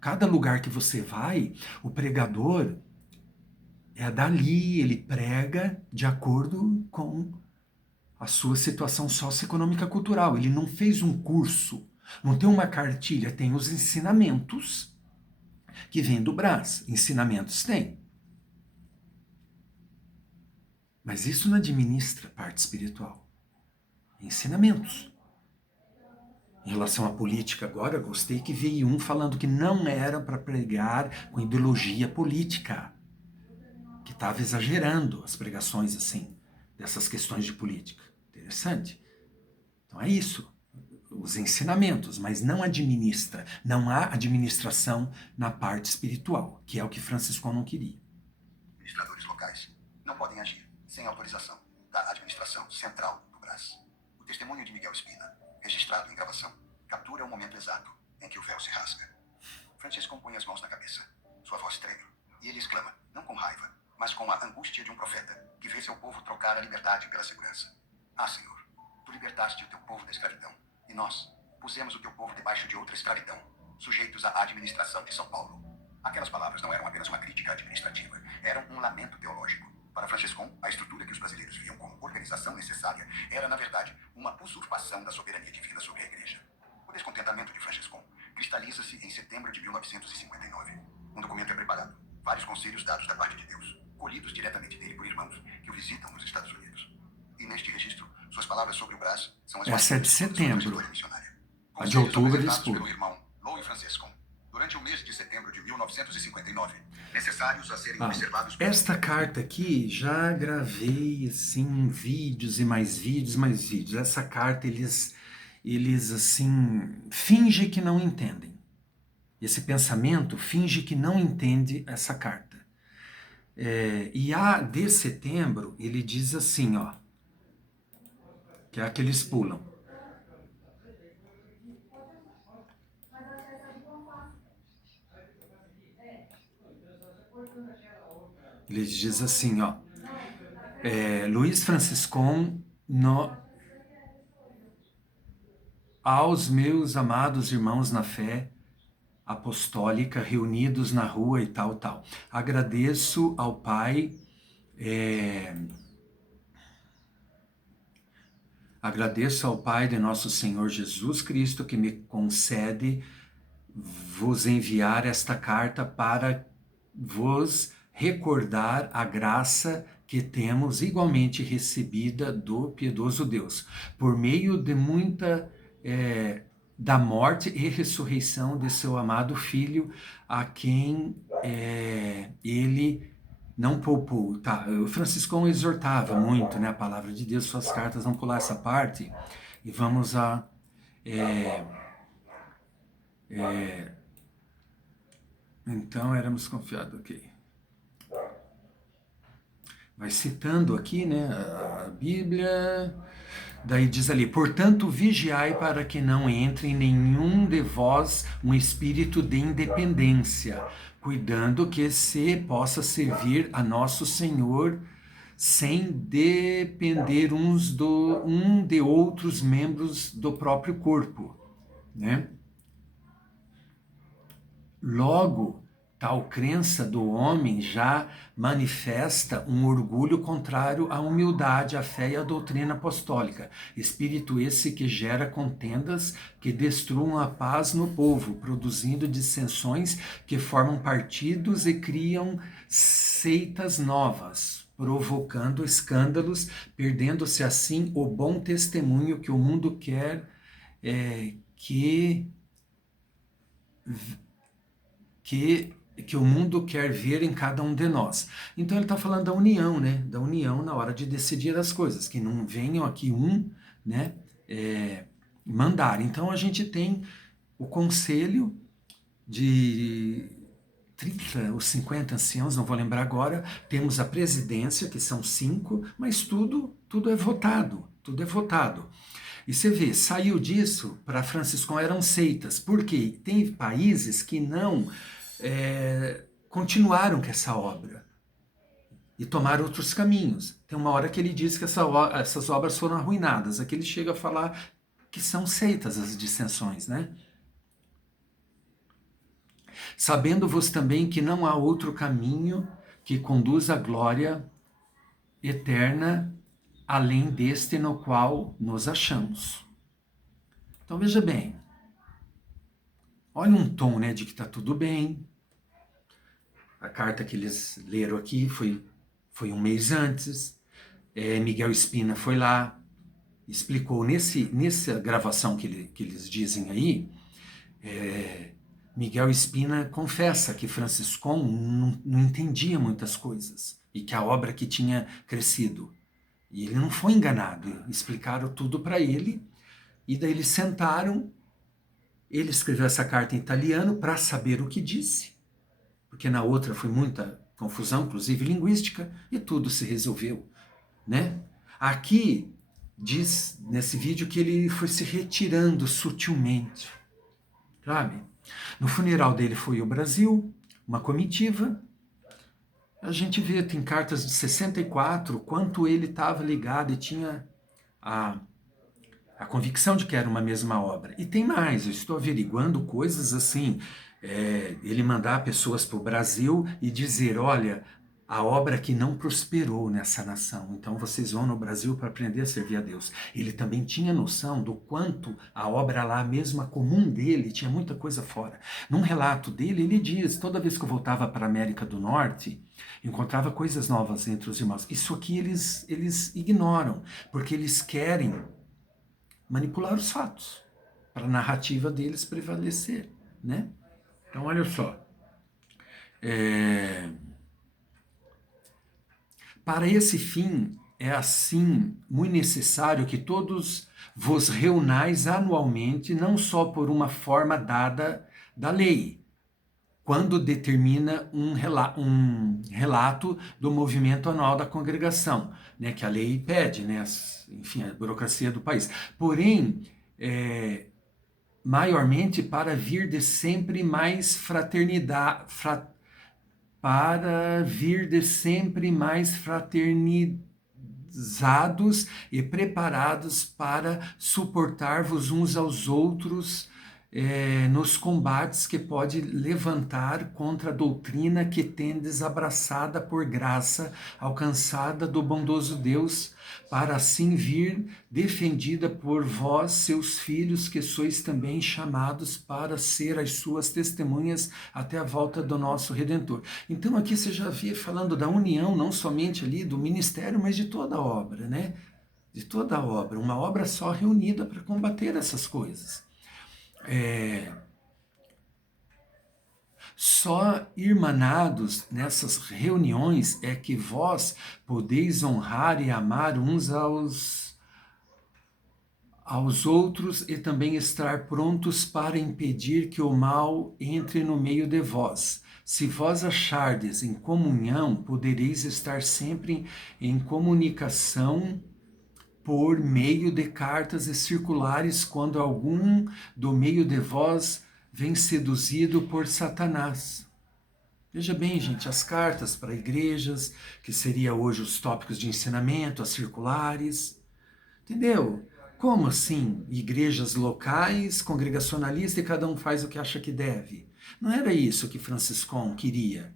Cada lugar que você vai, o pregador é dali, ele prega de acordo com a sua situação socioeconômica cultural. Ele não fez um curso, não tem uma cartilha, tem os ensinamentos que vêm do Brás. Ensinamentos tem. Mas isso não administra parte espiritual. Ensinamentos. Em relação à política agora, gostei que veio um falando que não era para pregar com ideologia política, que estava exagerando as pregações assim, dessas questões de política. Interessante. Então é isso, os ensinamentos, mas não administra, não há administração na parte espiritual, que é o que Francisco não queria. Administradores locais não podem agir sem autorização da administração central do Brás. O testemunho de Miguel Espina, registrado em gravação, captura o momento exato em que o véu se rasga. Francisco põe as mãos na cabeça, sua voz treme, e ele exclama, não com raiva, mas com a angústia de um profeta que vê seu povo trocar a liberdade pela segurança. Ah, Senhor, tu libertaste o teu povo da escravidão, e nós pusemos o teu povo debaixo de outra escravidão, sujeitos à administração de São Paulo. Aquelas palavras não eram apenas uma crítica administrativa, eram um lamento teológico. Para Franciscon, a estrutura que os brasileiros viam como organização necessária era, na verdade, uma usurpação da soberania divina sobre a igreja. O descontentamento de Franciscon cristaliza-se em setembro de 1959. Um documento é preparado, vários conselhos dados da parte de Deus, colhidos diretamente dele por irmãos que o visitam nos Estados Unidos. E neste registro, suas palavras sobre o Brás são as Essa é de setembro. A de outubro eles pulam. Pelo irmão Louis Franciscon, durante o mês de setembro de 1959, necessários a serem observados. Esta carta aqui já gravei assim vídeos e mais vídeos, mais vídeos. Essa carta eles assim fingem que não entendem. Esse pensamento finge que não entende essa carta. E a de setembro ele diz assim, ó, que é a que eles pulam. Ele diz assim, ó, Luiz Franciscon, aos meus amados irmãos na fé apostólica, reunidos na rua e tal. Agradeço ao Pai, de nosso Senhor Jesus Cristo, que me concede vos enviar esta carta para vos recordar a graça que temos igualmente recebida do piedoso Deus, por meio de muita da morte e ressurreição de seu amado Filho, a quem ele não poupou. Tá, o Franciscão exortava muito, né, a palavra de Deus, suas cartas, vamos pular essa parte e vamos a... então, éramos confiados, ok. Vai citando aqui, né, a Bíblia, daí diz ali, portanto, vigiai para que não entre em nenhum de vós um espírito de independência, cuidando que se possa servir a nosso Senhor sem depender um de outros membros do próprio corpo, né? Logo, tal crença do homem já manifesta um orgulho contrário à humildade, à fé e à doutrina apostólica. Espírito esse que gera contendas que destruam a paz no povo, produzindo dissensões que formam partidos e criam seitas novas, provocando escândalos, perdendo-se assim o bom testemunho que o mundo quer que o mundo quer ver em cada um de nós. Então ele está falando da união, né? Da união na hora de decidir as coisas, que não venham aqui né, mandar. Então a gente tem o conselho de 30 ou 50 anciãos, não vou lembrar agora, temos a presidência, que são 5, mas tudo é votado, tudo é votado. E você vê, saiu disso, para Franciscão eram seitas, porque tem países que não continuaram com essa obra e tomaram outros caminhos. Tem uma hora que ele diz que essas obras foram arruinadas, aqui ele chega a falar que são seitas as dissensões, né? Sabendo-vos também que não há outro caminho que conduz à glória eterna além deste no qual nos achamos. Então veja bem, olha um tom, né, de que está tudo bem. A carta que eles leram aqui foi um mês antes. Miguel Spina foi lá, explicou nessa gravação que eles dizem aí. Miguel Spina confessa que Franciscão não entendia muitas coisas e que a obra que tinha crescido. E ele não foi enganado, explicaram tudo para ele, e daí eles sentaram, ele escreveu essa carta em italiano para saber o que disse, porque na outra foi muita confusão, inclusive linguística, e tudo se resolveu, né? Aqui diz nesse vídeo que ele foi se retirando sutilmente, sabe? No funeral dele foi o Brasil, uma comitiva. A gente vê, tem cartas de 64, quanto ele estava ligado e tinha a convicção de que era uma mesma obra. E tem mais, eu estou averiguando coisas assim, ele mandar pessoas para o Brasil e dizer, olha, a obra que não prosperou nessa nação, então vocês vão no Brasil para aprender a servir a Deus. Ele também tinha noção do quanto a obra lá, mesmo a comum dele, tinha muita coisa fora. Num relato dele, ele diz, toda vez que eu voltava para a América do Norte, encontrava coisas novas entre os irmãos. Isso aqui eles ignoram, porque eles querem manipular os fatos, para a narrativa deles prevalecer, né? Então, olha só. Para esse fim, é assim muito necessário que todos vos reunais anualmente, não só por uma forma dada da lei, quando determina um relato do movimento anual da congregação, né, que a lei pede, né, enfim, a burocracia do país. Porém, maiormente para vir de sempre mais fraternizados e preparados para suportar-vos uns aos outros nos combates que pode levantar contra a doutrina que tendes abraçada por graça, alcançada do bondoso Deus, para assim vir defendida por vós, seus filhos, que sois também chamados para ser as suas testemunhas até a volta do nosso Redentor. Então aqui você já vê falando da união, não somente ali do ministério, mas de toda a obra, né? De toda a obra, uma obra só reunida para combater essas coisas. Só irmanados nessas reuniões é que vós podeis honrar e amar uns aos outros e também estar prontos para impedir que o mal entre no meio de vós. Se vós achardes em comunhão, podereis estar sempre em comunicação por meio de cartas e circulares quando algum do meio de vós vem seduzido por Satanás. Veja bem, gente, as cartas para igrejas, que seria hoje os tópicos de ensinamento, as circulares, entendeu? Como assim? Igrejas locais, congregacionalistas, e cada um faz o que acha que deve. Não era isso que Franciscão queria.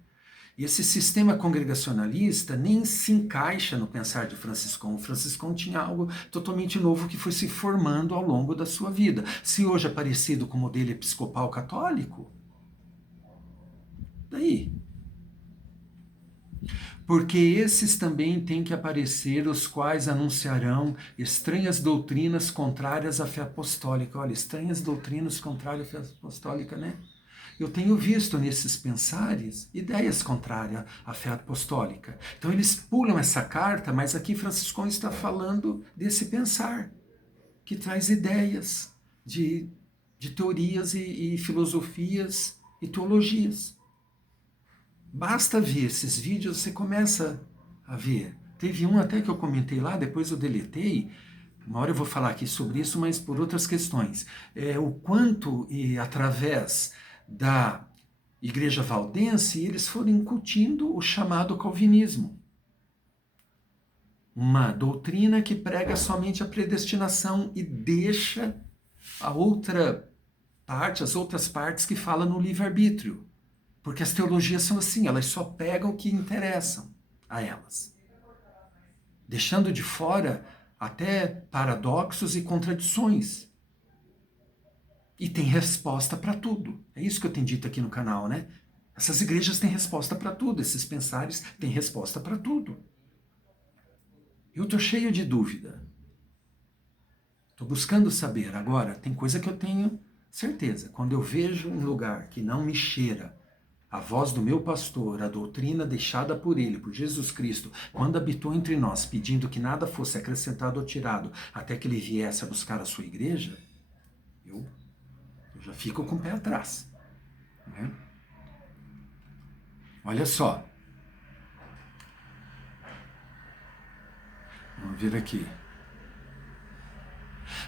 E esse sistema congregacionalista nem se encaixa no pensar de Franciscão. O Franciscão tinha algo totalmente novo que foi se formando ao longo da sua vida. Se hoje é parecido com o modelo episcopal católico, daí? Porque esses também têm que aparecer, os quais anunciarão estranhas doutrinas contrárias à fé apostólica. Olha, estranhas doutrinas contrárias à fé apostólica, né? Eu tenho visto nesses pensares ideias contrárias à fé apostólica. Então eles pulam essa carta, mas aqui Franciscão está falando desse pensar, que traz ideias de teorias e filosofias e teologias. Basta ver esses vídeos, você começa a ver. Teve um até que eu comentei lá, depois eu deletei. Uma hora eu vou falar aqui sobre isso, mas por outras questões. O quanto, e através da Igreja Valdense, eles foram incutindo o chamado calvinismo. Uma doutrina que prega somente a predestinação e deixa a outra parte, as outras partes que falam no livre-arbítrio. Porque as teologias são assim, elas só pegam o que interessam a elas, deixando de fora até paradoxos e contradições. E tem resposta para tudo. É isso que eu tenho dito aqui no canal, né? Essas igrejas têm resposta para tudo, esses pensares têm resposta para tudo. Eu estou cheio de dúvida. Estou buscando saber. Agora, tem coisa que eu tenho certeza. Quando eu vejo um lugar que não me cheira a voz do meu pastor, a doutrina deixada por ele, por Jesus Cristo, quando habitou entre nós, pedindo que nada fosse acrescentado ou tirado, até que ele viesse a buscar a sua igreja, eu já fico com o pé atrás. Né? Olha só. Vamos ver aqui.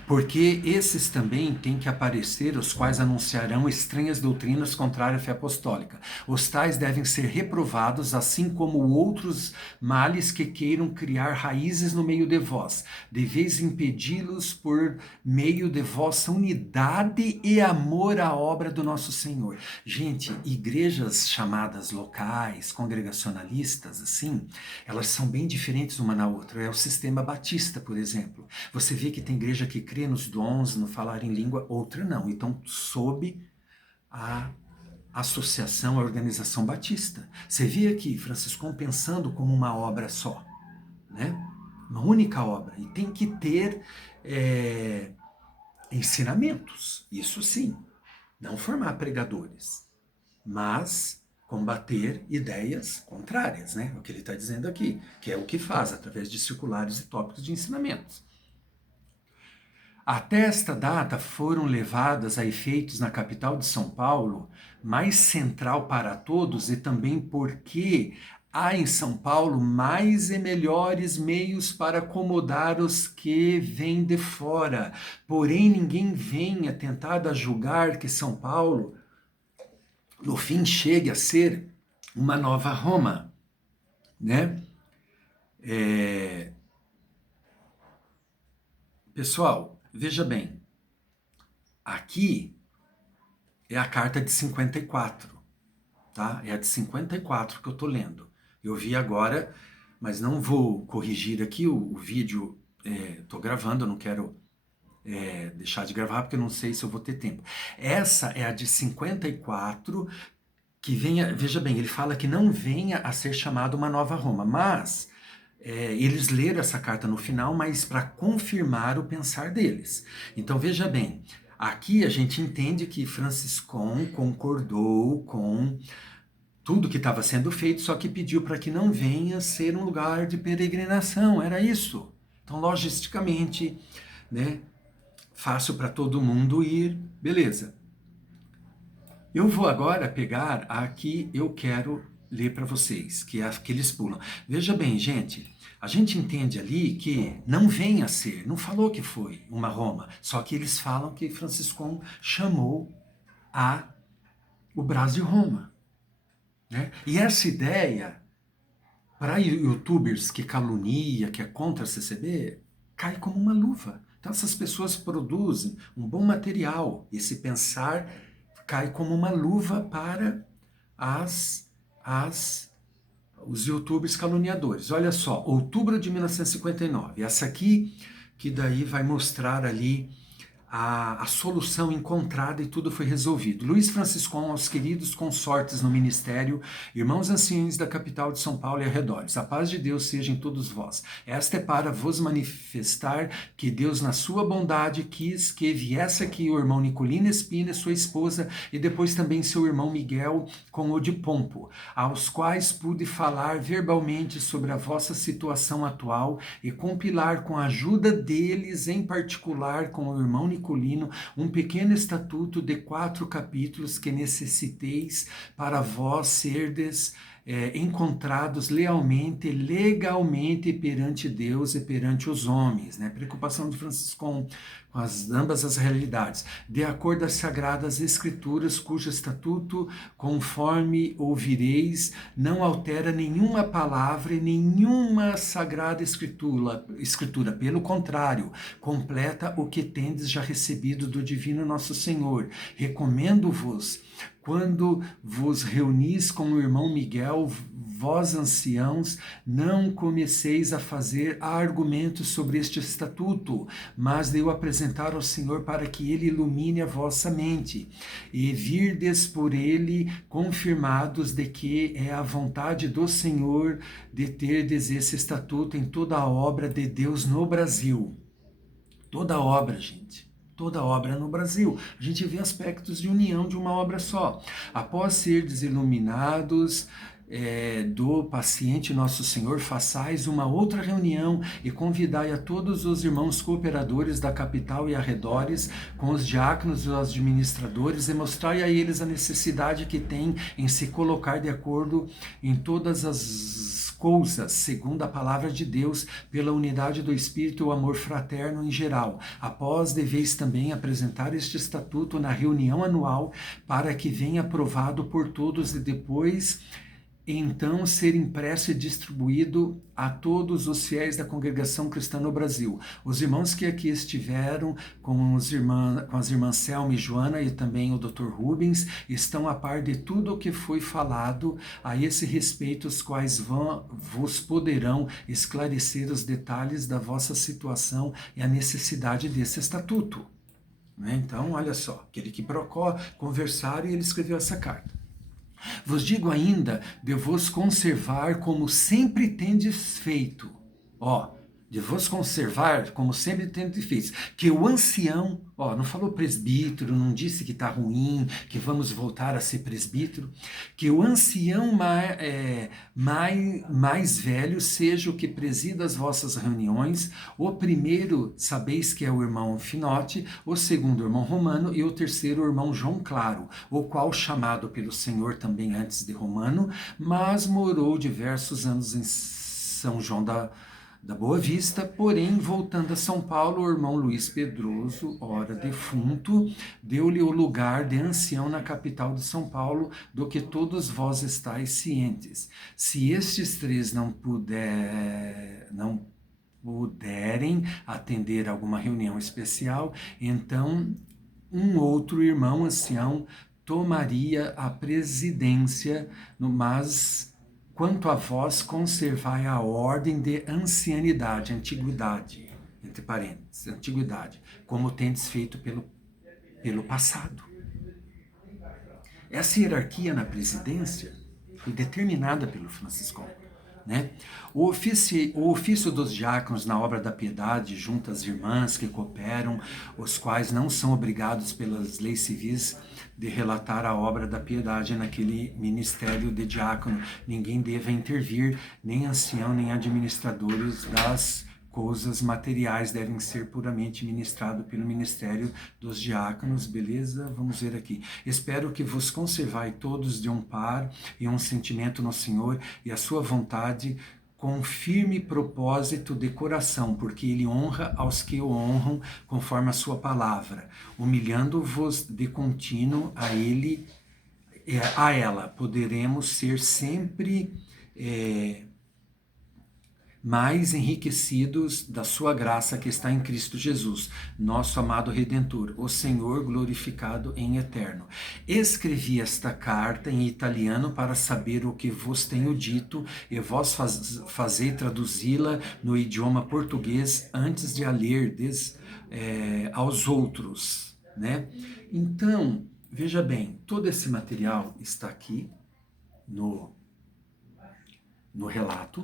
Porque esses também têm que aparecer, os quais anunciarão estranhas doutrinas contrárias à fé apostólica. Os tais devem ser reprovados, assim como outros males que queiram criar raízes no meio de vós. Deveis impedi-los por meio de vossa unidade e amor à obra do nosso Senhor. Gente, igrejas chamadas locais, congregacionalistas, assim, elas são bem diferentes uma na outra. É o sistema batista, por exemplo. Você vê que tem igreja que crê nos dons, no falar em língua, outra não. Então, sob a associação, a organização batista. Você vê aqui Franciscão pensando como uma obra só, né? Uma única obra. E tem que ter ensinamentos, isso sim. Não formar pregadores, mas combater ideias contrárias, né? O que ele está dizendo aqui, que é o que faz através de circulares e tópicos de ensinamentos. Até esta data foram levadas a efeitos na capital de São Paulo, mais central para todos, e também porque há em São Paulo mais e melhores meios para acomodar os que vêm de fora. Porém, ninguém venha tentar julgar que São Paulo, no fim, chegue a ser uma nova Roma, né? Pessoal, veja bem, aqui é a carta de 54, tá? É a de 54 que eu tô lendo. Eu vi agora, mas não vou corrigir aqui o vídeo, tô gravando, eu não quero deixar de gravar porque eu não sei se eu vou ter tempo. Essa é a de 54, que venha, veja bem, ele fala que não venha a ser chamado uma nova Roma, mas eles leram essa carta no final, mas para confirmar o pensar deles. Então veja bem, aqui a gente entende que Franciscon concordou com tudo que estava sendo feito, só que pediu para que não venha ser um lugar de peregrinação, era isso. Então, logisticamente, né, fácil para todo mundo ir, beleza. Eu vou agora pegar a que eu quero ler para vocês, que é a que eles pulam. Veja bem, gente, a gente entende ali que não vem a ser, não falou que foi uma Roma, só que eles falam que Franciscon chamou o Brás de Roma. Né? E essa ideia, para youtubers que calunia, que é contra a CCB, cai como uma luva. Então essas pessoas produzem um bom material, esse pensar cai como uma luva para os youtubers caluniadores. Olha só, outubro de 1959, essa aqui que daí vai mostrar ali a solução encontrada e tudo foi resolvido. Luiz Franciscon, aos queridos consortes no ministério, irmãos anciãos da capital de São Paulo e arredores, a paz de Deus seja em todos vós. Esta é para vos manifestar que Deus, na sua bondade, quis que viesse aqui o irmão Nicolino Espina, sua esposa, e depois também seu irmão Miguel com o de Pompo, aos quais pude falar verbalmente sobre a vossa situação atual e compilar com a ajuda deles, em particular com o irmão Nicolino, um pequeno estatuto de 4 capítulos que necessiteis para vós serdes encontrados legalmente perante Deus e perante os homens, né? Preocupação de Francisco com ambas as realidades, de acordo às sagradas escrituras, cujo estatuto, conforme ouvireis, não altera nenhuma palavra e nenhuma sagrada escritura, pelo contrário, completa o que tendes já recebido do divino nosso Senhor. Recomendo-vos, quando vos reunis com o irmão Miguel, vós anciãos, não comeceis a fazer argumentos sobre este estatuto, mas de o apresentar ao Senhor para que ele ilumine a vossa mente, e virdes por ele confirmados de que é a vontade do Senhor de terdes esse estatuto em toda a obra de Deus no Brasil. Toda obra, gente. Toda obra no Brasil. A gente vê aspectos de união de uma obra só. Após serdes iluminados do paciente Nosso Senhor, façais uma outra reunião e convidai a todos os irmãos cooperadores da capital e arredores, com os diáconos e os administradores, e mostrai a eles a necessidade que têm em se colocar de acordo em todas as coisas, segundo a palavra de Deus, pela unidade do Espírito e o amor fraterno em geral. Após, deveis também apresentar este estatuto na reunião anual, para que venha aprovado por todos e depois então ser impresso e distribuído a todos os fiéis da congregação cristã no Brasil. Os irmãos que aqui estiveram com as irmãs Selma e Joana e também o Dr. Rubens estão a par de tudo o que foi falado a esse respeito, os quais vos poderão esclarecer os detalhes da vossa situação e a necessidade desse estatuto. Então, olha só, aquele que Procó conversaram e ele escreveu essa carta. Vos digo ainda de vos conservar como sempre tendes feito. De vos conservar como sempre tendes feito. Que o ancião, não falou presbítero, não disse que está ruim, que vamos voltar a ser presbítero. Que o ancião mais velho seja o que presida as vossas reuniões. O primeiro, sabeis que é o irmão Finote, o segundo, o irmão Romano, e o terceiro, o irmão João Claro, o qual, chamado pelo Senhor também antes de Romano, mas morou diversos anos em São João da Boa Vista, porém, voltando a São Paulo, o irmão Luiz Pedroso, ora defunto, deu-lhe o lugar de ancião na capital de São Paulo, do que todos vós estáis cientes. Se estes três não puderem atender alguma reunião especial, então um outro irmão ancião tomaria a presidência, mas quanto a vós conservai a ordem de ancianidade, antiguidade, entre parênteses, antiguidade, como tendes feito pelo passado. Essa hierarquia na presidência foi determinada pelo Franciscão, né? O ofício dos diáconos na obra da piedade, junto às irmãs que cooperam, os quais não são obrigados pelas leis civis de relatar a obra da piedade naquele ministério de diácono. Ninguém deve intervir, nem ancião, nem administradores das coisas materiais, devem ser puramente ministrado pelo ministério dos diáconos, beleza? Vamos ver aqui. Espero que vos conservai todos de um par e um sentimento no Senhor e a sua vontade, com firme propósito de coração, porque ele honra aos que o honram conforme a sua palavra, humilhando-vos de contínuo a ela. Poderemos ser sempre mais enriquecidos da sua graça que está em Cristo Jesus, nosso amado Redentor, o Senhor glorificado em eterno. Escrevi esta carta em italiano para saber o que vos tenho dito e vós fazei traduzi-la no idioma português antes de a lerdes aos outros, né? Então, veja bem, todo esse material está aqui no relato.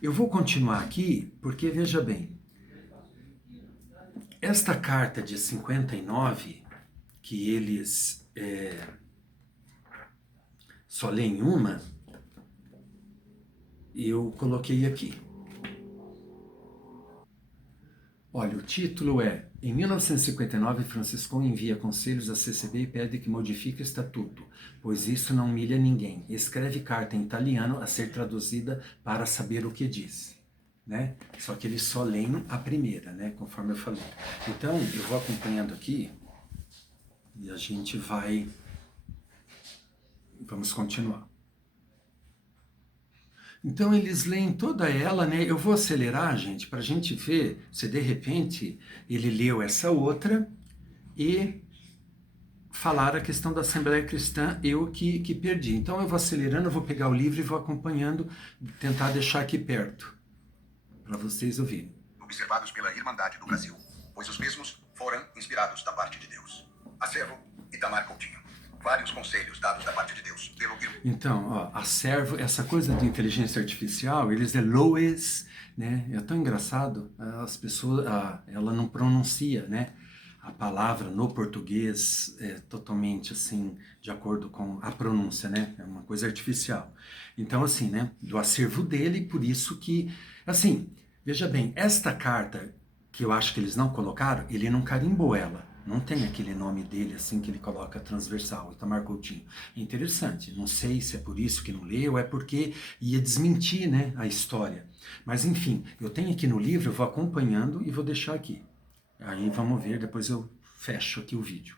Eu vou continuar aqui porque, veja bem, esta carta de 59, que eles só leem uma, eu coloquei aqui. Olha, o título é: em 1959, Franciscão envia conselhos à CCB e pede que modifique o estatuto, pois isso não humilha ninguém. Escreve carta em italiano a ser traduzida para saber o que diz, né? Só que eles só leem a primeira, né? Conforme eu falei. Então, eu vou acompanhando aqui e a gente vamos continuar. Então eles leem toda ela, né? Eu vou acelerar, gente, para a gente ver se de repente ele leu essa outra e falar a questão da Assembleia Cristã, eu que perdi. Então eu vou acelerando, eu vou pegar o livro e vou acompanhando, tentar deixar aqui perto, para vocês ouvirem. Observados pela Irmandade do Brasil, pois os mesmos foram inspirados da parte de Deus. Acervo Itamar Coutinho. Vários conselhos dados da parte de Deus pelo que... Então, ó, acervo, essa coisa de inteligência artificial, eles é Lois, né? É tão engraçado, as pessoas, ela não pronuncia, né? A palavra no português totalmente assim, de acordo com a pronúncia, né? É uma coisa artificial. Então, assim, né? Do acervo dele, por isso que, assim, veja bem, esta carta que eu acho que eles não colocaram, ele não carimbou ela. Não tem aquele nome dele assim que ele coloca transversal, Itamar Coutinho. É interessante, não sei se é por isso que não leu, é porque ia desmentir, né, a história. Mas enfim, eu tenho aqui no livro, eu vou acompanhando e vou deixar aqui. Aí vamos ver, depois eu fecho aqui o vídeo.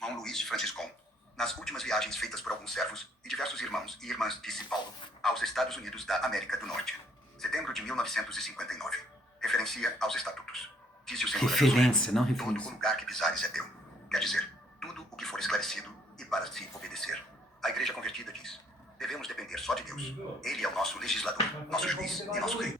Mão Luís Franciscon. Nas últimas viagens feitas por alguns servos e diversos irmãos e irmãs, disse Paulo, aos Estados Unidos da América do Norte. Setembro de 1959. Referencia aos estatutos. Disse o Senhor referência, não referência. referência. Todo o lugar que pisares é teu. Quer dizer, tudo o que for esclarecido e para se obedecer. A igreja convertida diz: devemos depender só de Deus. Ele é o nosso legislador, nosso juiz e nosso rei.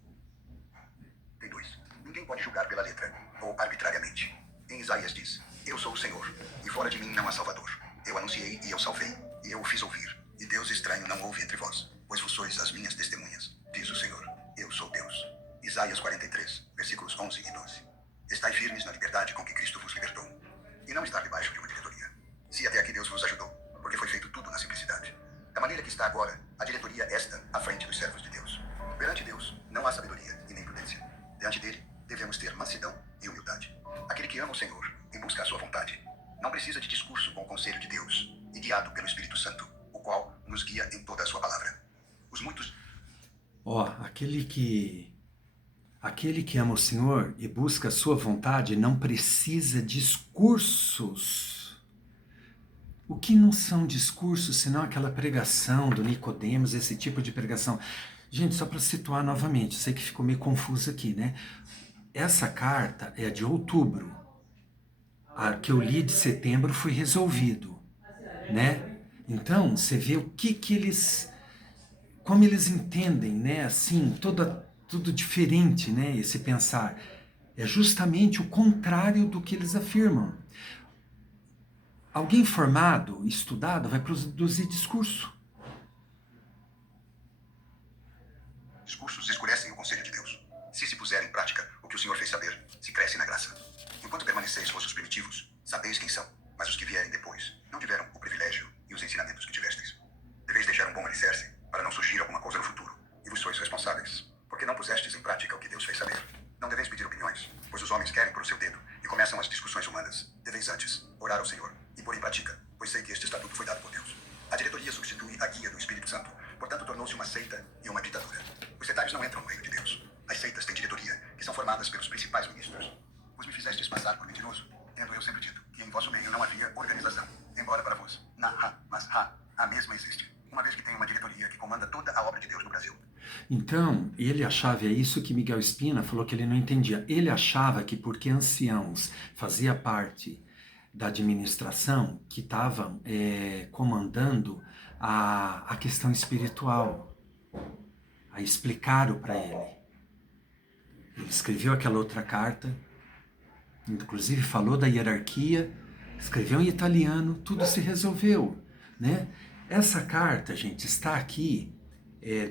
2. Ninguém pode julgar pela letra ou arbitrariamente. Em Isaías diz: eu sou o Senhor, e fora de mim não há Salvador. Eu anunciei e eu salvei, e eu o fiz ouvir. E Deus estranho não houve entre vós, pois vos sois as minhas testemunhas, diz o Senhor. Eu sou Deus. Isaías 43, versículos 11 e 12. Estai firmes na liberdade com que Cristo vos libertou, e não estar debaixo de uma diretoria. Se até aqui Deus vos ajudou, porque foi feito tudo na simplicidade. Da maneira que está agora, a diretoria esta à frente dos servos de Deus. Perante Deus, não há sabedoria e nem prudência. Diante dele, devemos ter mansidão e humildade. Aquele que ama o Senhor e busca a sua vontade, não precisa de discurso com o conselho de Deus, e guiado pelo Espírito Santo, o qual nos guia em toda a sua palavra. Os muitos... Aquele que ama o Senhor e busca a sua vontade não precisa discursos. O que não são discursos, senão aquela pregação do Nicodemos, esse tipo de pregação. Gente, só para situar novamente, sei que ficou meio confuso aqui, né? Essa carta é de outubro. a que eu li de setembro foi resolvido, né? Então, você vê o que eles, como eles entendem, né? Assim, tudo diferente, né? Esse pensar. É justamente o contrário do que eles afirmam. Alguém formado, estudado, vai produzir discurso. Discursos escurecem o conselho de Deus. Se puser em prática o que o Senhor fez saber, se cresce na graça. Enquanto permaneceis vossos primitivos, sabeis quem são, mas os que vierem depois não tiveram o privilégio e os ensinamentos que tivestes. Deveis deixar um bom alicerce, para não surgir alguma coisa no futuro, e vos sois responsáveis, porque não pusestes em prática o que Deus fez saber. Não deveis pedir opiniões, pois os homens querem por o seu dedo, e começam as discussões humanas. Deveis antes orar ao Senhor, e pôr em prática, pois sei que este estatuto foi dado por Deus. A diretoria substitui a guia do Espírito Santo, portanto tornou-se uma seita e uma ditadura. Os setários não entram no reino de Deus. As seitas têm diretoria, que são formadas pelos principais ministros. Vos me fizestes passar por mentiroso, tendo eu sempre dito que em vosso meio não havia organização, embora para vos, a mesma existe, uma vez que tem uma diretoria que comanda toda a obra de Deus no Brasil. Então, ele achava, é isso que Miguel Spina falou que ele não entendia. Ele achava que porque anciãos fazia parte da administração que estavam comandando a questão espiritual. Aí explicaram para ele. Ele escreveu aquela outra carta, inclusive falou da hierarquia, escreveu em italiano, tudo se resolveu, né? Essa carta, gente, está aqui,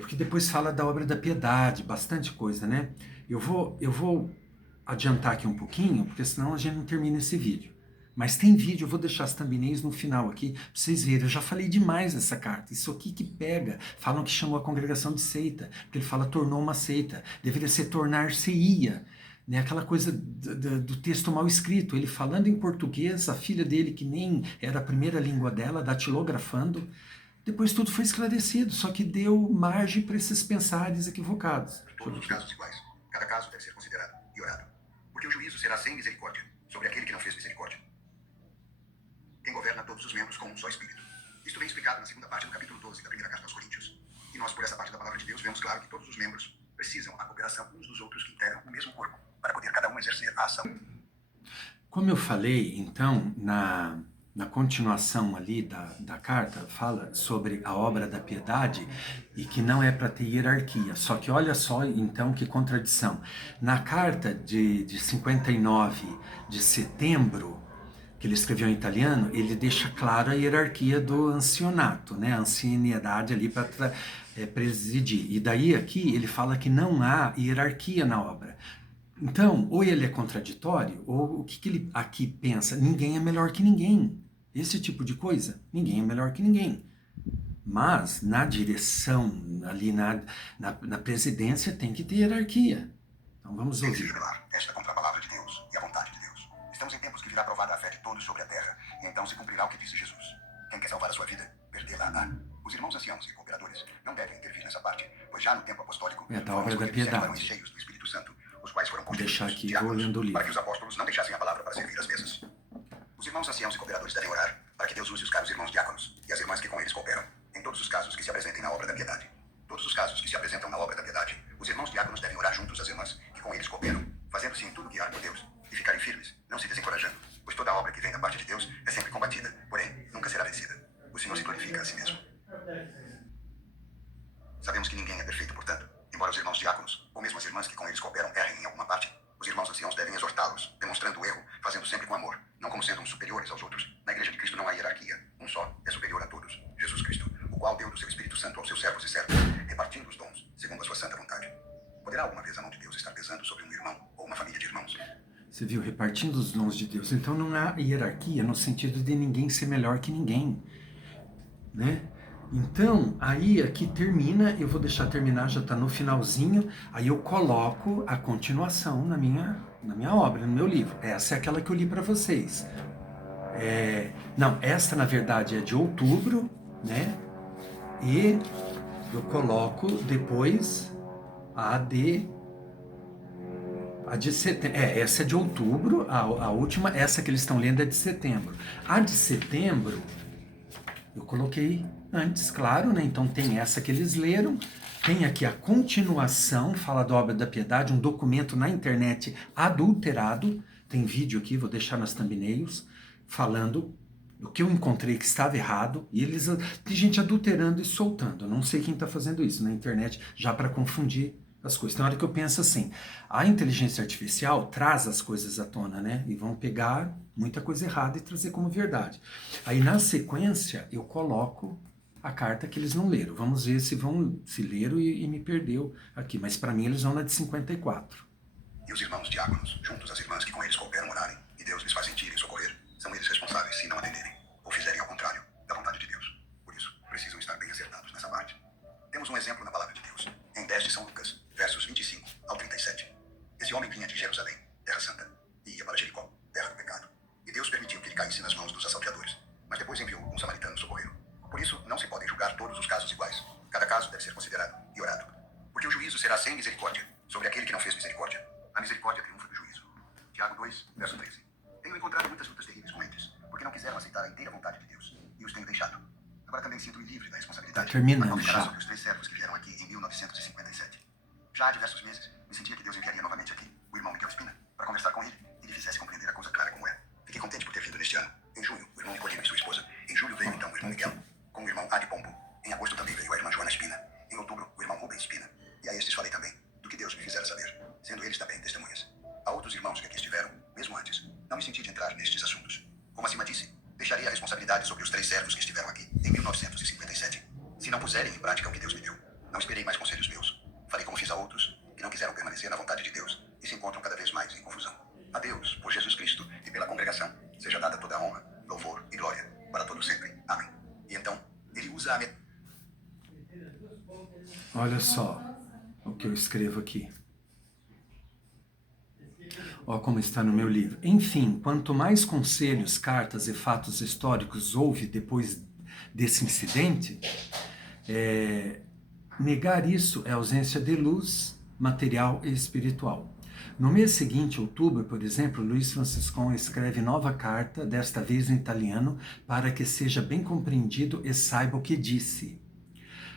porque depois fala da obra da piedade, bastante coisa, né? Eu vou adiantar aqui um pouquinho, porque senão a gente não termina esse vídeo. Mas tem vídeo, eu vou deixar as thumbnails no final aqui, para vocês verem. Eu já falei demais dessa carta. Isso aqui que pega. Falam que chamou a congregação de seita, porque ele fala tornou uma seita. Deveria ser tornar-se-ia. Né? Aquela coisa do texto mal escrito. Ele falando em português, a filha dele, que nem era a primeira língua dela, datilografando. Depois tudo foi esclarecido, só que deu margem para esses pensares equivocados. Todos os casos iguais. Cada caso deve ser considerado e orado. Porque o juízo será sem misericórdia sobre aquele que não fez misericórdia. Quem governa todos os membros com um só espírito. Isto vem explicado na segunda parte do capítulo 12 da primeira carta aos Coríntios. E nós, por essa parte da palavra de Deus, vemos claro que todos os membros precisam da cooperação uns dos outros que integram o mesmo corpo, para poder cada um exercer a ação. Como eu falei, então, na continuação ali da carta, fala sobre a obra da piedade e que não é para ter hierarquia. Só que olha só, então, que contradição. Na carta de 59 de setembro, que ele escreveu em italiano, ele deixa claro a hierarquia do ancianato, né? A ancianidade ali para presidir. E daí aqui ele fala que não há hierarquia na obra. Então, ou ele é contraditório, ou o que ele aqui pensa? Ninguém é melhor que ninguém. Esse tipo de coisa, ninguém é melhor que ninguém. Mas na direção, ali na presidência, tem que ter hierarquia. Então vamos Sem se ouvir. rebelar, esta contra a palavra de Deus e a vontade de Deus. Estamos em tempos que virá provada a fé de todos sobre a terra, e então se cumprirá o que disse Jesus. Quem quer salvar a sua vida, perdê-la-á. Os irmãos anciãos e cooperadores não devem intervir nessa parte, pois já no tempo apostólico, Da obra da piedade. cheios do Espírito Santo, os quais foram Vou deixar constituídos aqui, vou lendo o livro. para que os apóstolos não deixassem a palavra para servir as mesas. Os irmãos anciãos e cooperadores devem orar para que Deus use os caros irmãos diáconos e as irmãs que com eles cooperam, em todos os casos que se apresentem na obra da piedade. Todos os casos que se apresentam na obra da piedade, os irmãos diáconos devem orar juntos às irmãs que com eles cooperam, fazendo-se em tudo guiar por Deus, e ficarem firmes, não se desencorajando, pois toda obra que vem da parte de Deus é sempre combatida, porém nunca será vencida. O Senhor se glorifica a si mesmo. Sabemos que ninguém é perfeito, portanto, embora os irmãos diáconos, ou mesmo as irmãs que com eles cooperam, errem em alguma parte, os irmãos anciãos devem exortá-los, demonstrando o erro, fazendo sempre com amor, não como sendo uns superiores aos outros. Na Igreja de Cristo não há hierarquia. Um só é superior a todos, Jesus Cristo, o qual deu do seu Espírito Santo aos seus servos e servas, repartindo os dons, segundo a sua santa vontade. Poderá alguma vez a mão de Deus estar pesando sobre um irmão ou uma família de irmãos? Você viu, repartindo os dons de Deus. Então não há hierarquia no sentido de ninguém ser melhor que ninguém, né? Então, aí aqui termina, eu vou deixar terminar, já está no finalzinho, aí eu coloco a continuação na minha obra, no meu livro. Essa é aquela que eu li para vocês. Não, esta na verdade é de outubro, né? E eu coloco depois a de setembro. Essa é de outubro, a última, essa que eles estão lendo é de setembro. A de setembro eu coloquei antes, claro, né? Então tem essa que eles leram, tem aqui a continuação, fala da obra da piedade, um documento na internet adulterado, Tem vídeo aqui, vou deixar nas thumbnails, falando do que eu encontrei que estava errado, e tem gente adulterando e soltando. Eu não sei quem está fazendo isso na internet, já para confundir as coisas. Tem hora que eu penso assim, a inteligência artificial traz as coisas à tona, né? E vão pegar muita coisa errada e trazer como verdade. Aí na sequência eu coloco a carta que eles não leram. Vamos ver se leram e me perdeu aqui. Mas para mim eles vão na de 54. E os irmãos diáconos, juntos às irmãs que com eles cooperam orarem, e Deus lhes faz sentir e socorrer, são eles responsáveis se não atenderem, ou fizerem ao contrário da vontade de Deus. Por isso, precisam estar bem acertados nessa parte. Temos um exemplo na palavra de Deus, em 10 de São Lucas, versos 25 ao 37. Esse homem vinha de Jerusalém, terra santa, e ia para Jericó, terra do pecado. E Deus permitiu que ele caísse nas mãos dos assalteadores, mas depois enviou um samaritano socorrê-lo. Por isso, não se podem julgar todos os casos iguais. Cada caso deve ser considerado e orado. Porque o juízo será sem misericórdia sobre aquele que não fez misericórdia. A misericórdia triunfa do juízo. Tiago 2, verso 13. Tenho encontrado muitas lutas terríveis com eles, porque não quiseram aceitar a inteira vontade de Deus, e os tenho deixado. Agora também sinto-me livre da responsabilidade. Terminando já. já. Sobre os 3 servos que vieram aqui em 1957. Já há diversos meses, me sentia que Deus enviaria novamente aqui o irmão Miguel Espina, para conversar com ele e lhe fizesse compreender a coisa clara como é. Fiquei contente por ter vindo neste ano. Em junho, o irmão Nicolino e sua esposa. Em julho veio então o irmão Miguel, com o irmão Adi Pombo. Em agosto também veio a irmã Joana Espina. Em outubro, o irmão Rubens Espina. E a estes falei também do que Deus me fizera saber, sendo eles também testemunhas. A outros irmãos que aqui estiveram, mesmo antes, não me senti de entrar nestes assuntos. Como acima disse, deixaria a responsabilidade sobre os 3 servos que estiveram aqui em 1957. Se não puserem em prática o que Deus me deu, não esperei mais conselhos meus. Falei como fiz a outros, que não quiseram permanecer na vontade de Deus e se encontram cada vez mais em confusão. A Deus, por Jesus Cristo e pela congregação, seja dada toda a honra, louvor e glória, para todos sempre. Amém. E então, ele usa a... Olha só o que eu escrevo aqui. Ó como está no meu livro. Enfim, quanto mais conselhos, cartas e fatos históricos houve depois desse incidente, negar isso é ausência de luz material e espiritual. No mês seguinte, outubro, por exemplo, Luiz Franciscon escreve nova carta, desta vez em italiano, para que seja bem compreendido e saiba o que disse.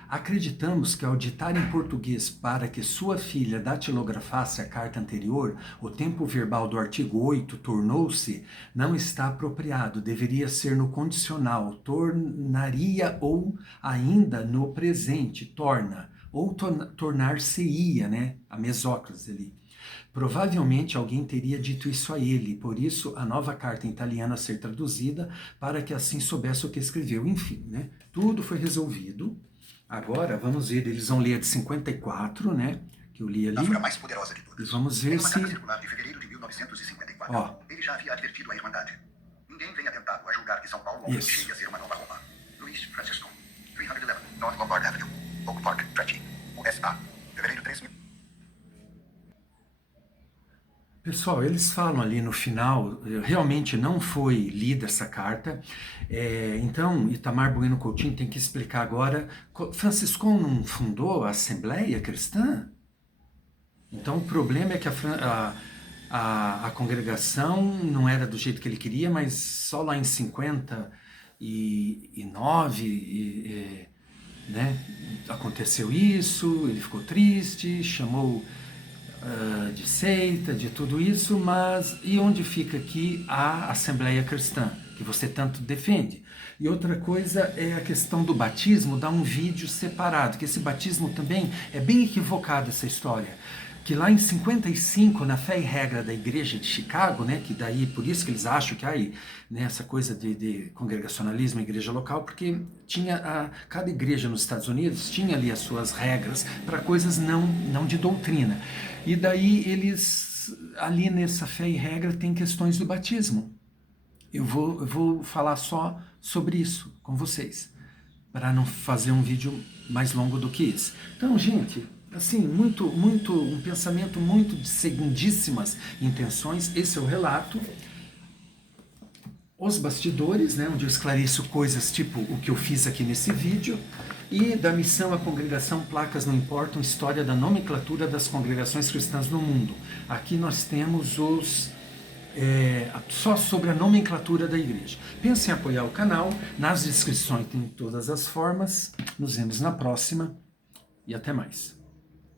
Acreditamos que ao ditar em português para que sua filha datilografasse a carta anterior, o tempo verbal do artigo 8 tornou-se, não está apropriado, deveria ser no condicional, tornaria ou ainda no presente, torna, ou tornar-se-ia, né? A mesóclise ali. Provavelmente alguém teria dito isso a ele, por isso a nova carta em italiano a ser traduzida para que assim soubesse o que escreveu. Enfim, né? Tudo foi resolvido. Agora, vamos ver, eles vão ler a de 54, né? Que eu li ali. A figura mais poderosa de todas. E vamos ver em uma se... carta circular de fevereiro de 1954, Ó. ele já havia advertido a Irmandade. Ninguém venha tentado a julgar que São Paulo chegue a ser uma nova Roma. Luiz Francisco, 311 North Lombard Avenue, Oak Park, Trentino, USA, fevereiro 3 mil. Pessoal, eles falam ali no final, realmente não foi lida essa carta, então Itamar Bueno Coutinho tem que explicar agora, Franciscon não fundou a Assembleia Cristã? Então o problema é que a congregação não era do jeito que ele queria, mas só lá em 59, né, aconteceu isso, ele ficou triste, chamou... de seita, de tudo isso, mas e onde fica aqui a Assembleia Cristã, que você tanto defende? E outra coisa é a questão do batismo, dá um vídeo separado, que esse batismo também é bem equivocado essa história, que lá em 55, na Fé e Regra da Igreja de Chicago, né, que daí, por isso que eles acham que aí, né, essa coisa de congregacionalismo, igreja local, porque tinha cada igreja nos Estados Unidos tinha ali as suas regras para coisas não de doutrina. E daí eles, ali nessa Fé e Regra, tem questões do batismo. Eu vou falar só sobre isso com vocês, para não fazer um vídeo mais longo do que esse. Então, gente... assim, um pensamento muito de segundíssimas intenções. Esse é o relato. Os bastidores, né, onde eu esclareço coisas tipo o que eu fiz aqui nesse vídeo. E da missão à congregação Placas Não Importam, história da nomenclatura das congregações cristãs no mundo. Aqui nós temos só sobre a nomenclatura da igreja. Pense em apoiar o canal. Nas descrições tem todas as formas. Nos vemos na próxima e até mais.